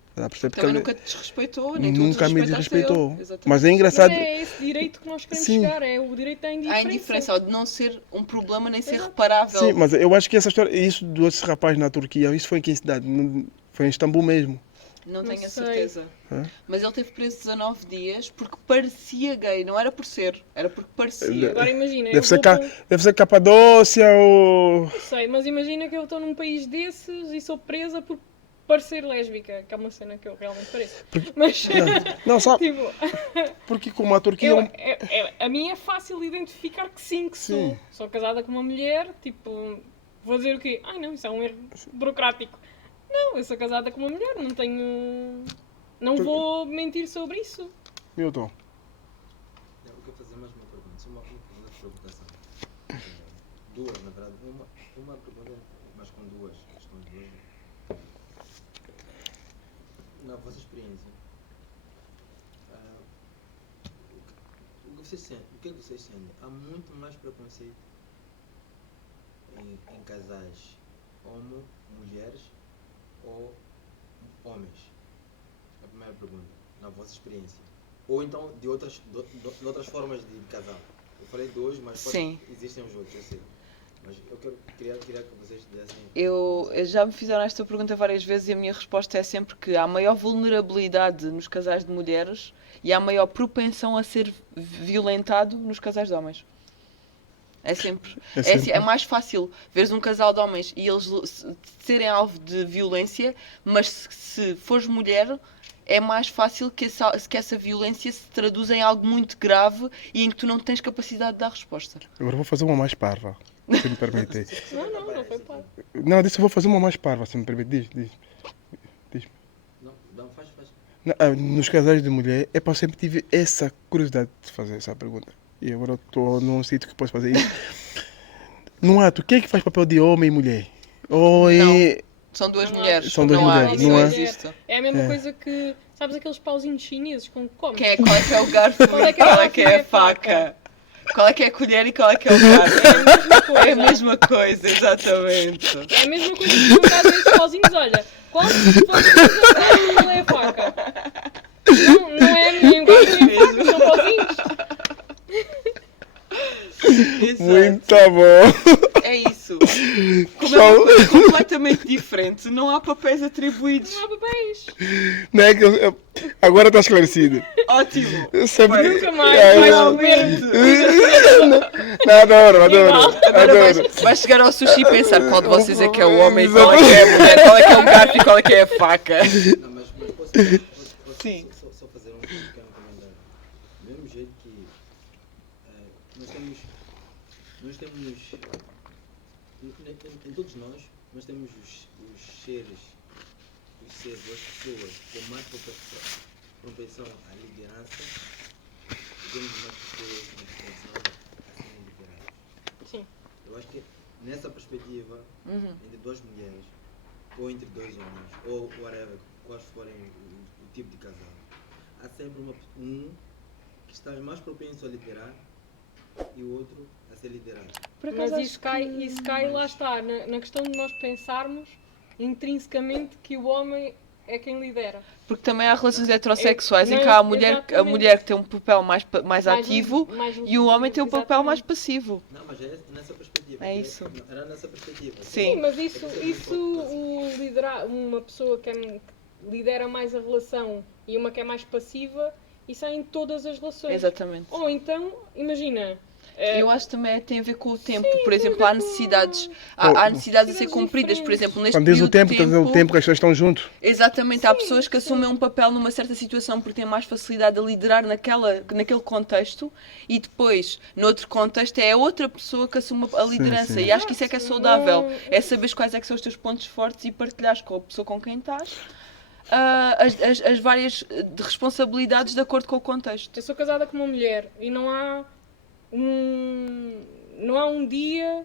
Também nunca te desrespeitou, nem nunca me desrespeitou. Ele, mas é engraçado. Mas é esse direito que nós queremos chegar, é o direito à indiferença. A indiferença, de não ser um problema nem ser reparável. Sim, mas eu acho que essa história, isso desse rapaz na Turquia, isso foi em que cidade? Foi em Istambul mesmo. Não tenho a certeza. Mas ele teve preso 19 dias porque parecia gay, não era por ser, era porque parecia. Agora imagina, deve ser Capadócia ou... Não sei, mas imagina que eu estou num país desses e sou presa por parecer lésbica, que é uma cena que eu realmente pareço. Mas, não sabe, tipo, porque como a Turquia... a mim é fácil identificar que sim, que sou. Sou casada com uma mulher, tipo, vou dizer o quê? Ai não, isso é um erro burocrático. Não, eu sou casada com uma mulher, não tenho... Não vou mentir sobre isso. Milton. Eu quero fazer mais uma pergunta, só uma provocação. Duas, na verdade. Uma pergunta, mas com duas questões. Na vossa experiência, o que vocês sentem? Há muito mais preconceito em casais homo, mulheres ou homens? A primeira pergunta, na vossa experiência. Ou então de outras formas de casal. Eu falei dois, mas existem os outros, eu sei. Mas eu queria que vocês dessem... Eu já me fizeram esta pergunta várias vezes e a minha resposta é sempre que há maior vulnerabilidade nos casais de mulheres e há maior propensão a ser violentado nos casais de homens. É sempre. É mais fácil veres um casal de homens e eles serem alvo de violência, mas se fores mulher, é mais fácil que essa violência se traduza em algo muito grave e em que tu não tens capacidade de dar resposta. Agora vou fazer uma mais parva, se me permite. Não foi parva. Não, disse que vou fazer uma mais parva, se me permite. Diz. Não, faz. Nos casais de mulher, eu sempre tive essa curiosidade de fazer essa pergunta. E agora estou num sítio que posso fazer isso. No ato, quem é que faz papel de homem e mulher? Ou é... São duas mulheres. São duas mulheres, não é? Existe. É a mesma coisa que... Sabes aqueles pauzinhos chineses com que comes? Qual é que é o garfo Qual é e qual é que é a faca? Qual é que é a colher e qual é que é o garfo? É a mesma coisa, exatamente. É a mesma coisa que no caso destes pauzinhos, olha, qual é a faca? Não é nem o garfo nem a faca, são pauzinhos. Muito bom! É isso. Como é uma coisa completamente diferente, não há papéis atribuídos. Não há papéis. Não é que Agora está esclarecido. Ótimo! Eu sempre... Nunca mais vais comer. Não, adoro. Agora vais chegar ao sushi e pensar qual de vocês é que é o homem, qual é que é a mulher, qual é que é o garfo e qual é que é a faca. Não, mas posso Sim. só fazer um pequeno comentário. Do mesmo jeito que nós temos em todos nós temos os seres, as pessoas com mais propensão à liderança, e temos mais pessoas com propensão a serem lideradas. Sim. Eu acho que nessa perspectiva, entre duas mulheres, ou entre dois homens, ou whatever, quais forem o tipo de casal, há sempre um que está mais propenso a liderar e o outro a ser liderado. Mas isso cai lá está, na questão de nós pensarmos intrinsecamente que o homem é quem lidera. Porque também há relações heterossexuais em Não, que há a mulher exatamente. que tem um papel mais ativo e o homem tem um papel mais passivo. Não, mas é nessa perspectiva. É isso. Era nessa perspectiva. Sim. Mas uma pessoa que lidera mais a relação e uma que é mais passiva, isso é em todas as relações. Exatamente. Ou então, imagina... Eu acho que também tem a ver com o tempo. Por exemplo, há necessidades a ser cumpridas. Por exemplo, neste Quando diz o período tempo, quer dizer o tempo que as pessoas estão juntos. Exatamente, há pessoas que assumem um papel numa certa situação porque têm mais facilidade a liderar naquele contexto e depois, noutro contexto, é outra pessoa que assume a liderança. sim. E acho que isso é que é saudável. É saberes quais é que são os teus pontos fortes e partilhares com a pessoa com quem estás as várias responsabilidades de acordo com o contexto. Eu sou casada com uma mulher e não há um dia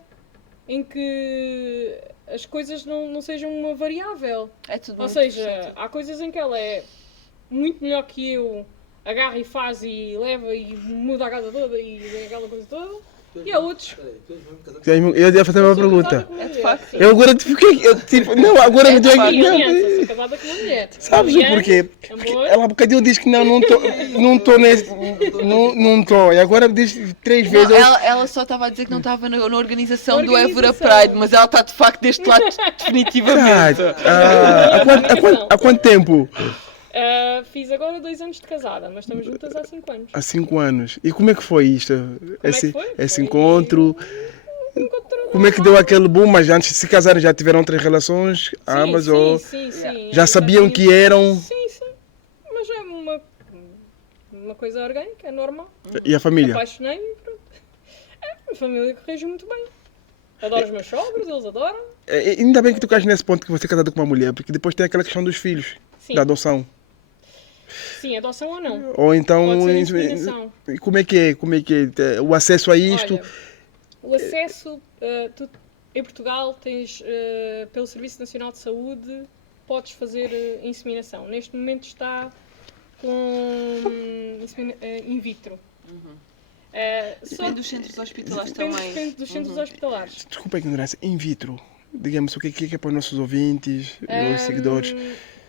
em que as coisas não sejam uma variável. É tudo Ou muito seja, interessante. há coisas em que ela é muito melhor que eu, agarra e faz e leva e muda a casa toda e aquela coisa toda. E há outros. Espera aí, tu és mesmo casado Eu ia fazer uma Sou casada pergunta. com uma É de mulher, facto. sim. Eu agora tipo, não, agora me de deu facto. não, Criança, sou casada com uma mulher. sabes o Mariana, porquê? Porque amor. ela há bocadinho disse que não estou. E agora diz 3 Não, vezes. ela só estava a dizer que não estava na organização Na do Évora organização. Pride, mas ela está de facto deste lado definitivamente. Há quanto tempo? Fiz agora 2 anos de casada, mas estamos juntas há 5 anos. Há 5 anos. E como é que foi isto? Esse foi? esse encontro? Encontro Como é que deu aquele boom? Mas antes de se casarem já tiveram outras relações? Ambas? Ou sim. já sabiam que eram? Sim. Mas é uma coisa orgânica, é normal. E a família? Apaixonei-me e pronto. A família corrigiu muito bem. Adoro os meus sogros, eles adoram. Ainda bem que tu cais nesse ponto que você é casado com uma mulher, porque depois tem aquela questão dos filhos, Sim. da adoção. Sim, adoção ou não. Ou então, Pode ser inseminação. como é que é? O acesso a isto? Olha, o acesso, em Portugal tens, pelo Serviço Nacional de Saúde, podes fazer inseminação. Neste momento está com in vitro. Depende dos centros hospitalares Depende também. dos centros hospitalares. Desculpa a ignorância, in vitro. Digamos, o que é para os nossos ouvintes, os seguidores?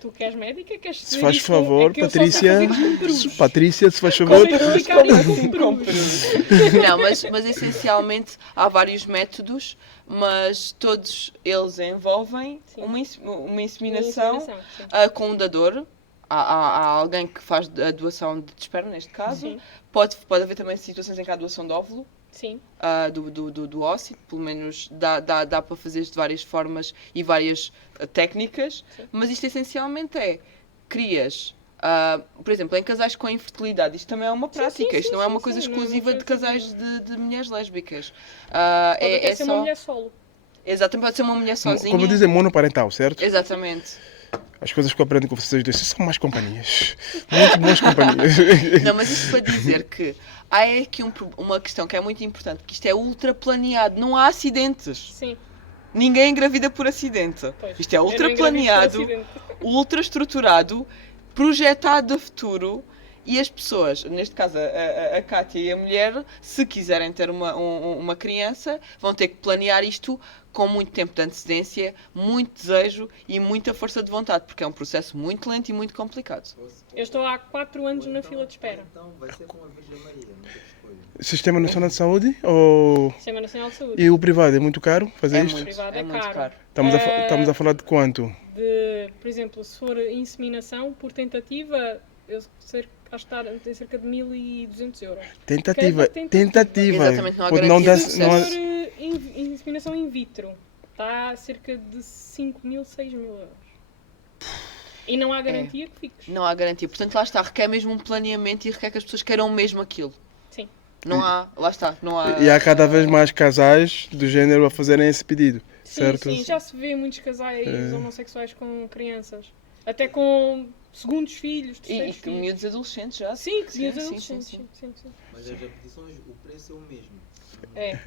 Tu que és médica, queres Se faz isto? favor, É que eu só sei Patrícia. fazer isto com perus. Patrícia, se faz favor. Como explicar isto com perus? Não, mas essencialmente há vários métodos, mas todos eles envolvem Sim. uma inseminação Sim. com um dador. Há alguém que faz a doação de esperma, neste caso. Sim. Pode haver também situações em que há doação de óvulo. Sim. Do ósseo, pelo menos dá para fazer de várias formas e várias técnicas, Sim. mas isto essencialmente crias, por exemplo, em casais com infertilidade, isto também é uma prática, isto não é uma coisa exclusiva de casais de mulheres lésbicas. Pode ser uma mulher solo. Exatamente, pode ser uma mulher sozinha. Como dizem, monoparental, certo? Exatamente. As coisas que eu aprendo com vocês dois são mais companhias. Muito boas companhias. Não, mas isto para dizer que há aqui uma questão que é muito importante, que isto é ultra planeado, não há acidentes. Sim. Ninguém engravida por acidente. Pois. Isto é Eu ultra não engravidei por planeado, acidente. ultra estruturado, projetado a futuro. E as pessoas, neste caso a Kátia e a mulher, se quiserem ter uma criança, vão ter que planear isto com muito tempo de antecedência, muito desejo e muita força de vontade, porque é um processo muito lento e muito complicado. Eu estou há 4 anos na fila de espera. Então vai ser com a Virgem Maria, não tem escolha. Sistema Nacional de Saúde ou... Sistema Nacional de Saúde. E o privado é muito caro fazer É isto? muito, privado é muito caro. caro. Estamos a falar de quanto? Por exemplo, se for inseminação por tentativa, acho que tem cerca de 1.200 euros. Tentativa. Cada tentativa. Exatamente, não há Pode garantia dar- de Se sucesso. não há- for inseminação in vitro, está a cerca de 5.000, 6.000 euros. E não há garantia que fiques. Não há garantia. Portanto, lá está, requer mesmo um planeamento e requer que as pessoas queiram mesmo aquilo. Sim. Não há, lá está, não há... E há cada vez mais casais do género a fazerem esse pedido, certo? Sim, já se vê muitos casais homossexuais com crianças. Até com segundos filhos, E terceiros que filhos. miúdos adolescentes já. Sim, que Sim, miúdos sim, adolescentes. sim, sim. Sim. Mas as repetições, o preço é o mesmo. É.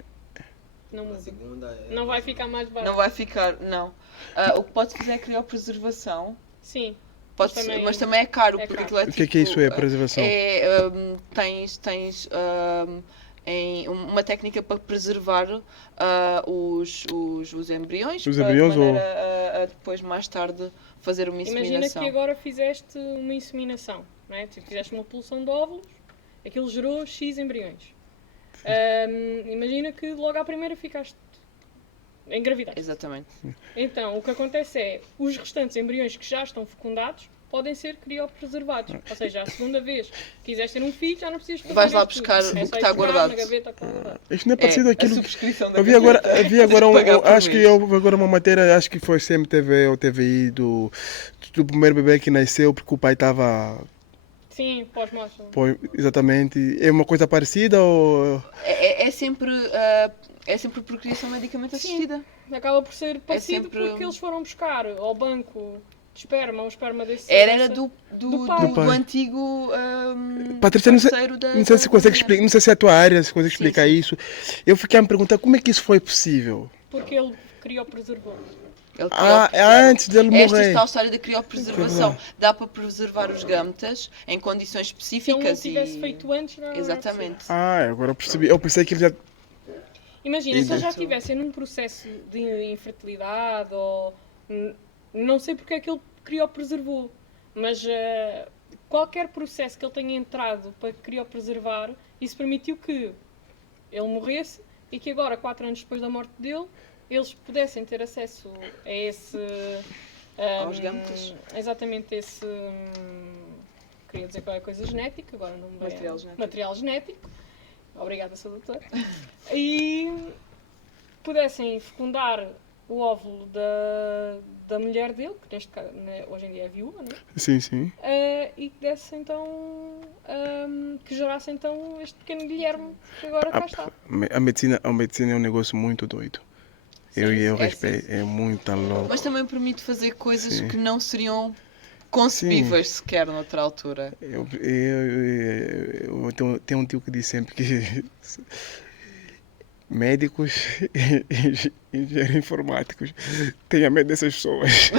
Não A muda. segunda é Não vai ficar mais barato. Não vai ficar, não. O que pode fazer é criar preservação. Sim. Pode Mas também- mas também é caro, é porque caro. aquilo é O tipo... que é isso? É a preservação? Tens uma técnica para preservar os embriões. Os para- embriões de maneira a depois, mais tarde, fazer uma Imagina inseminação. que agora fizeste uma inseminação, não é? Tipo, fizeste uma pulsão de óvulos, aquilo gerou X embriões. Imagina que logo à primeira ficaste engravidaste. Exatamente. Então, o que acontece é, os restantes embriões que já estão fecundados podem ser criopreservados. Ou seja, a segunda vez que quiseres ter um filho, já não precisas fazer Vais lá isto buscar tudo. o É que só ir está buscar guardado. na gaveta que está guardado. Isto não é parecido A àquilo. subscrição da Havia agora, gaveta. havia agora Pagar por acho que mês. houve agora uma matéria, acho que foi CMTV ou TVI do primeiro bebê que nasceu porque o pai estava. Sim, pós-mortem. Exatamente. É uma coisa parecida ou. É sempre procriação medicamente Sim. assistida. Acaba por ser parecido sempre- porque eles foram buscar ao banco de esperma, o esperma desse... Era dessa- do pai. Do pai. antigo Patrícia, não sei, parceiro da... não sei se consegue explicar, não sei se é a tua área, se consegue Sim, explicar sim. isso. Eu fiquei a me perguntar como é que isso foi possível. Porque ele criopreservou. Ele Antes dele Esta morrer. tal história da criopreservação. Dá para preservar os gametas em condições Se ele não específicas tivesse feito antes, não era possível. Exatamente. Agora eu percebi. Eu pensei que ele já. Imagina, se eles já Exato. estivessem num processo de infertilidade ou... Não sei porque é que ele criopreservou, mas qualquer processo que ele tenha entrado para criopreservar, isso permitiu que ele morresse e que agora, 4 anos depois da morte dele, eles pudessem ter acesso a esse... Aos gametas. Exatamente esse... queria dizer qualquer coisa genética, agora não me vem. Material genético. Material genético. Obrigada, Sr. Doutor. E pudessem fecundar o óvulo da mulher dele, que neste caso, né, hoje em dia é viúva, né? Sim, sim. E que desse então, que gerasse então este pequeno Guilherme que agora cá está. A medicina é um negócio muito doido. Eu é respeito. É muito louco. Mas também permite fazer coisas Sim. que não seriam concebíveis sequer noutra altura. Eu tenho um tio que diz sempre que médicos e engenheiros informáticos tenham medo dessas pessoas.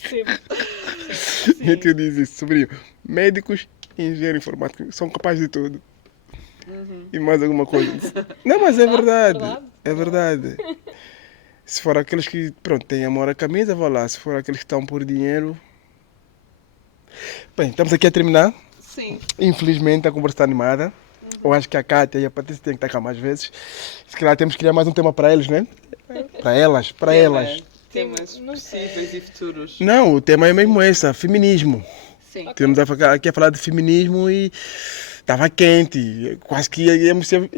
Percebo. Meu tio diz isso, sobrinho. Médicos e engenheiros informáticos são capazes de tudo. E mais alguma coisa. Não, mas é verdade. verdade. É verdade. Se for aqueles que, pronto, têm amor à camisa, vá lá. Se for aqueles que estão por dinheiro... Bem, estamos aqui a terminar. Sim. Infelizmente, a conversa está animada. Eu acho que a Kátia e a Patrícia têm que estar cá mais vezes. Se calhar temos que criar mais um tema para eles, né? Para elas, para elas. Temas Não sei. possíveis e futuros. Não, o tema é mesmo esse, feminismo. Sim. Tivemos aqui a falar de feminismo e estava quente. Quase que íamos ser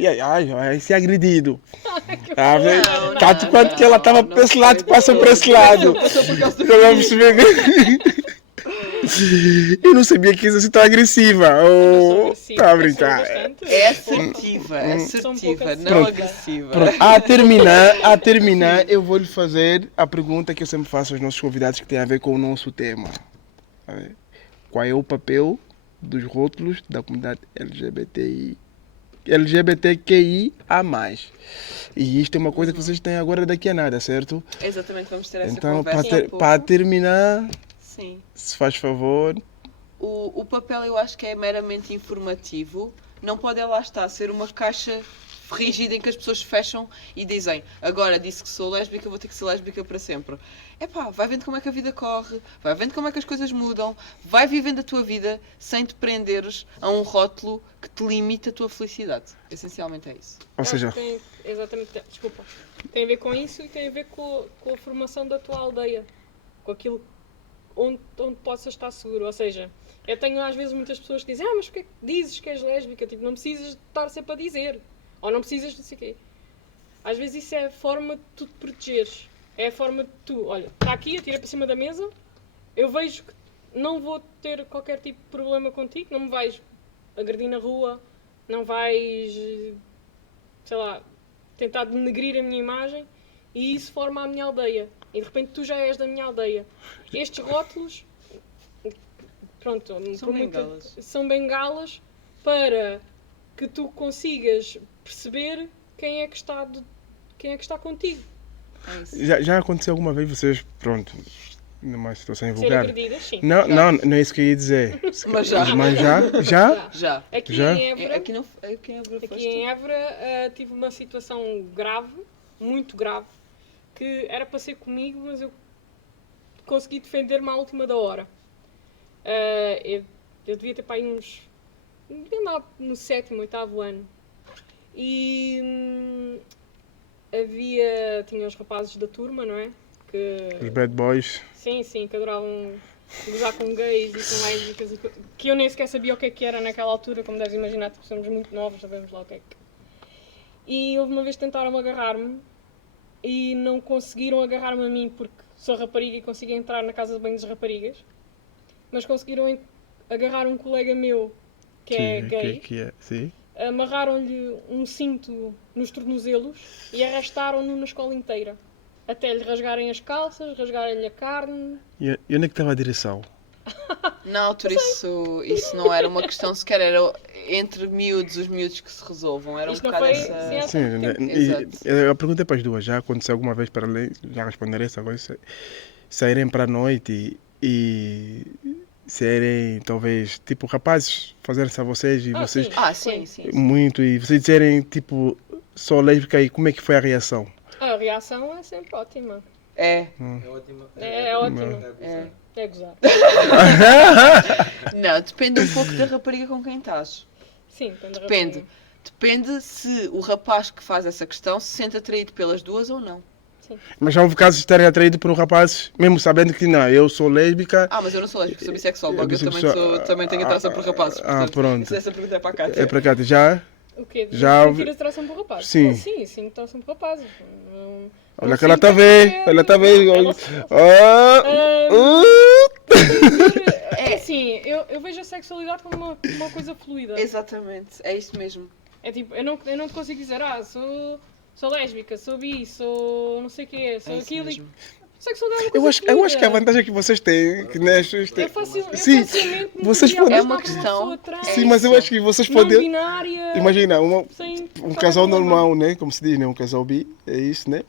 agredido. Tá vendo? Não, Tanto quanto que ela estava não para esse lado, foi. passou para esse lado. Passou por causa do Eu vamos ver. Eu não sabia que isso assim tão agressiva. Oh, Agressiva, tá a sou brincar. bastante. É assertiva, Sou um pouco não Pronto. agressiva. Pronto, a terminar, eu vou lhe fazer a pergunta que eu sempre faço aos nossos convidados que tem a ver com o nosso tema. Tá vendo? Qual é o papel dos rótulos da comunidade LGBTQIA+. E isto é uma coisa que vocês têm agora daqui a nada, certo? Exatamente, vamos ter essa Então, conversa. para terminar, Sim. se faz favor. O papel eu acho que é meramente informativo. Não pode, lá estar, ser uma caixa rígida em que as pessoas fecham e dizem agora disse que sou lésbica, vou ter que ser lésbica para sempre. Epá, vai vendo como é que a vida corre, vai vendo como é que as coisas mudam, vai vivendo a tua vida sem te prenderes a um rótulo que te limita a tua felicidade. Essencialmente é isso. Ou seja, Exatamente, desculpa. Tem a ver com isso e tem a ver com a formação da tua aldeia. Com aquilo onde possas estar seguro. Ou seja, eu tenho às vezes muitas pessoas que dizem mas porquê que dizes que és lésbica? Tipo, não precisas de estar sempre a dizer. Ou não precisas de não sei o quê. Às vezes isso é a forma de tu te protegeres. É a forma de tu, olha, está aqui, atira para cima da mesa, eu vejo que não vou ter qualquer tipo de problema contigo, não me vais agredir na rua, não vais, sei lá, tentar denegrir a minha imagem, e isso forma a minha aldeia. E de repente tu já és da minha aldeia. Estes rótulos, pronto, são bengalas para que tu consigas perceber quem é que está contigo. Já aconteceu alguma vez vocês, pronto, numa situação Ser vulgar? agredidas, sim. Não é isso que eu ia dizer. Mas já. Mas já? Já. Aqui Já? em Évora, Aqui em Évora aqui em Évora tive uma situação grave, muito grave, que era para ser comigo, mas eu consegui defender-me à última da hora. Eu devia ter para aí devia andar no 7º, 8º ano. E tinha os rapazes da turma, não é? Os bad boys. Sim, que adoravam gozar com gays e com lésbicas, que eu nem sequer sabia o que era naquela altura, como deves imaginar, tipo, somos muito novos, sabemos lá o que é que... E houve uma vez que tentaram agarrar-me e não conseguiram agarrar-me a mim porque sou rapariga e consigo entrar na casa de banho das raparigas, mas conseguiram agarrar um colega meu que é gay. Sim. Amarraram-lhe um cinto nos tornozelos e arrastaram-no na escola inteira. Até lhe rasgarem as calças, rasgarem-lhe a carne. E onde é que estava a direção? Na altura isso não era uma questão sequer, era entre miúdos, os miúdos que se resolvam. Era Isto um não bocado foi essa... assim há Sim, tanto tempo. e a pergunta é para as duas. Já aconteceu alguma vez para além, já responderei essa coisa, saírem para a noite e serem, talvez, tipo, rapazes fazerem-se a vocês e vocês Sim. muito, e vocês dizerem, tipo, sou lésbica, e como é que foi a reação? A reação é sempre ótima. É. É ótimo. É ótimo. É. É gozar. Não, depende um pouco da rapariga com quem estás. Sim, Depende. Depende se o rapaz que faz essa questão se sente atraído pelas duas ou não. Sim. Mas já houve casos de estarem atraídos por um rapaz, mesmo sabendo que não, eu sou lésbica. Mas eu não sou lésbica, sou bissexual, logo eu bissexual. também tenho atração por rapazes. Portanto, Pronto. essa pergunta é para a Cátia. É para cá, já? O quê? Já Sentir atração por rapazes? Sim. Sim, atração por rapazes. Olha que ela está a ver, ela está a ver. É assim, eu vejo a sexualidade como uma coisa fluida. Exatamente, é isso mesmo. É tipo, eu não te consigo dizer, sou lésbica, sou bi, sou não sei o quê, sou aquilo. Sexualidade é uma coisa Eu acho que a fluida. vantagem que vocês têm, que nestes Eu facilmente vocês me podem- É uma apaixonar por questão- pessoa trans, Sim, mas eu acho que vocês não podem. binária, Imagina, sem um qualquer casal problema. normal, né? Como se diz, né? Um casal bi, é isso, né?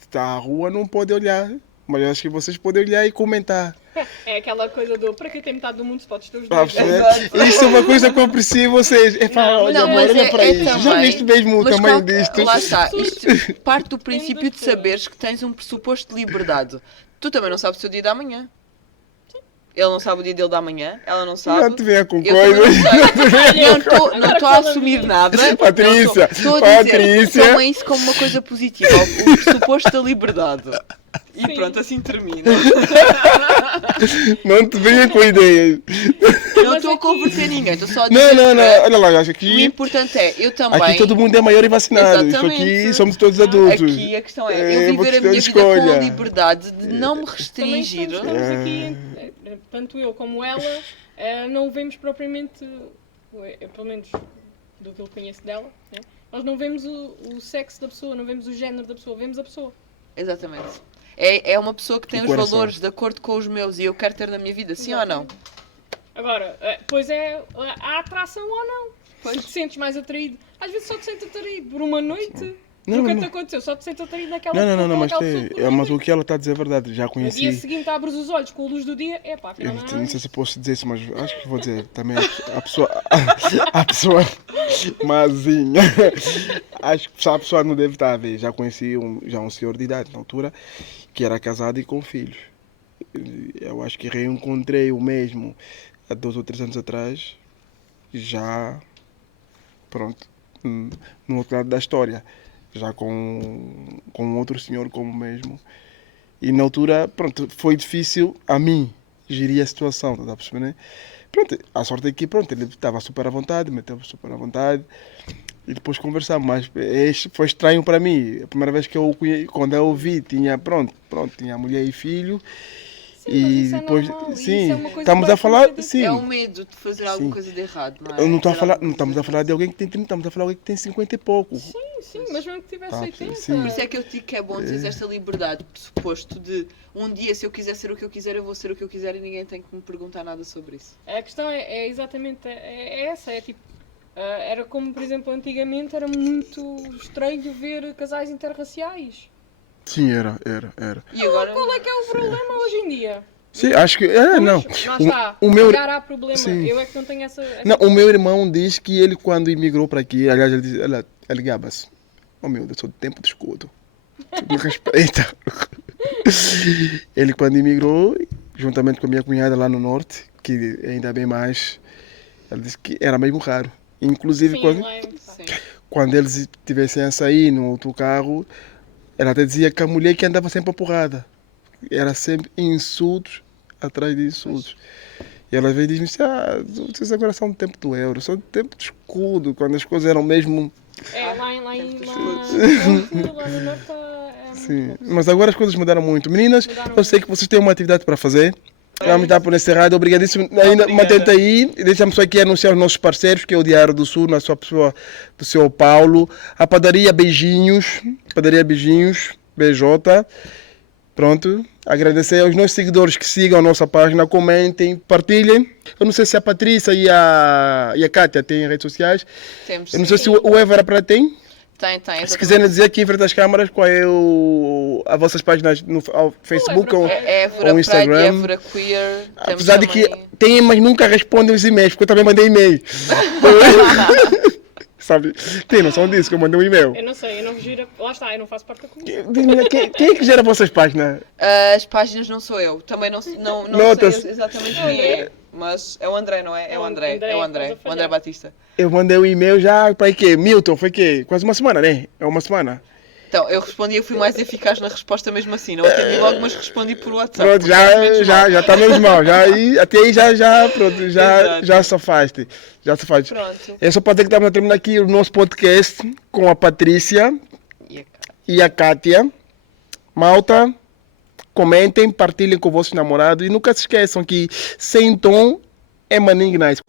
Está à rua, não pode olhar. Mas eu acho que vocês podem olhar e comentar. É aquela coisa do para que tem metade do mundo se podes ter os Tá a dois. perceber? Isso é uma coisa que eu aprecio em vocês. É pá, olha, Não, amor, mas olha para isso. Já também- viste mesmo o mas tamanho qual- disto? Lá está, isto parte do princípio de pessoas. saberes que tens um pressuposto de liberdade. Tu também não sabes o seu dia da manhã. Ele não sabe o dia dele da manhã, ela não sabe. Não te venha com Eu também coisas. não sei. Não estou a assumir nada. Patrícia, Estou a dizer, Patrícia. toma isso como uma coisa positiva. O pressuposto da liberdade. E Sim. pronto, assim termina. Não te venha com ideias. Eu não Mas estou a aqui- converter ninguém, estou só a dizer. Não. que Olha lá, acho O que importante é, eu também. aqui todo mundo é maior e vacinado. Isto aqui Exatamente. somos todos adultos. Aqui a questão é eu uma viver a questão minha de vida com a escolha. liberdade de não me Também restringir. estamos aqui, tanto eu como ela, não vemos propriamente, pelo menos do que eu conheço dela, né? Nós não vemos o sexo da pessoa, não vemos o género da pessoa, vemos a pessoa. Exatamente. É uma pessoa que tem O os coração. valores de acordo com os meus e eu quero ter na minha vida, sim ou não? Agora, pois há atração ou não. Se te sentes mais atraído, às vezes só te sentes atraído por uma noite. Nunca te aconteceu, só te sentes atraído naquela Não, mas, pessoa por uma mas o noite. que ela está a dizer é verdade. Já No dia conheci. seguinte abres os olhos com a luz do dia, afinal Eu não não sei se posso dizer isso, mas acho que vou dizer também. A pessoa. A pessoa. Mazinha. Acho que a pessoa não deve estar a ver. Já conheci um senhor de idade na altura que era casado e com filhos. Eu acho que reencontrei o mesmo há 2 ou 3 anos atrás. Já. Pronto. No outro lado da história. Já com outro senhor como mesmo. E na altura, pronto, foi difícil a mim gerir a situação, tá a perceber, né? Pronto, a sorte é que, pronto, ele estava super à vontade, meteu super à vontade. E depois conversamos, mas foi estranho para mim. A primeira vez que quando eu ouvi, tinha, pronto, tinha mulher e filho. Sim, mas E isso é depois, normal, sim, isso é uma coisa estamos que a falar, vai sim. É o medo de fazer alguma Sim. coisa de errado, não é? Eu não estou a Fazer falar, alguma não estamos coisa a falar de alguém que tem 30, estamos a falar de alguém que tem 50 e pouco. Sim, mas mesmo que tivesse Tá, 80. sim. Por isso é que eu digo que é bom teres esta liberdade, pressuposto de um dia, se eu quiser ser o que eu quiser, eu vou ser o que eu quiser e ninguém tem que me perguntar nada sobre isso. A questão é exatamente essa, é tipo, era como, por exemplo, antigamente era muito estranho ver casais interraciais. Sim, era. E agora? Qual é que é o problema hoje em dia? Sim, acho que, não. Lá está, O meu, chegar há problema, sim. eu é que não tenho essa não, o meu irmão diz que ele, quando imigrou para aqui, aliás, ele diz, ele gaba-se. Oh meu, eu sou do tempo do escudo. Tu me respeita. Ele, quando imigrou, juntamente com a minha cunhada lá no norte, que ainda bem mais, ele disse que era mesmo raro. Inclusive, Sim, quando, lá é- Sim. quando eles estivessem a sair no outro carro, ela até dizia que a mulher que andava sempre a porrada. Era sempre insultos atrás de insultos. E ela veio e diz-me, vocês agora são do tempo do euro, são do tempo do escudo, quando as coisas eram mesmo... lá no norte é Sim, muito pouco. mas agora as coisas mudaram muito. Meninas, Mudaram eu sei que vocês têm uma atividade para fazer. Vamos dar por encerrado. Obrigadíssimo. Ainda Obrigada. mantente aí. Deixamos só aqui anunciar os nossos parceiros, que é o Diário do Sul, na sua pessoa do seu Paulo. A Padaria Beijinhos. Padaria Beijinhos. BJ. Pronto. Agradecer aos nossos seguidores que sigam a nossa página, comentem, partilhem. Eu não sei se a Patrícia e a Kátia têm redes sociais. Temos. Eu não sei se o Évora para tem. Tem, Se exatamente. quiserem dizer aqui em frente às câmaras qual é as vossas páginas no ao Facebook ou, É Évora ou Pride, Instagram. Évora Queer. Temos Apesar de que também- tem, mas nunca respondem os e-mails, porque eu também mandei e-mail. Sabe? Tem noção disso, que eu mandei um e-mail. Eu não sei, eu não giro. Lá está, eu não faço parte da comissão. Diz-me lá, quem é que gera as vossas páginas? As páginas não sou eu. Também não Nota-se. sei exatamente quem é. Mas é o André, não é? É o André. É o André. estás a O André falhar. Batista. Eu mandei um e-mail já para quê? Milton, foi quê? Quase uma semana, né? É uma semana. Então, eu respondi, eu fui mais eficaz na resposta mesmo assim. Não atendi logo, mas respondi por WhatsApp. Pronto, porque é menos mal. já está menos mal. Até aí pronto, Exato. já se faz. Já se faz. Pronto. É só para dizer que estamos a terminar aqui o nosso podcast com a Patrícia e a Kátia. Malta, comentem, partilhem com vossos namorados e nunca se esqueçam que sem tom é maninho nice.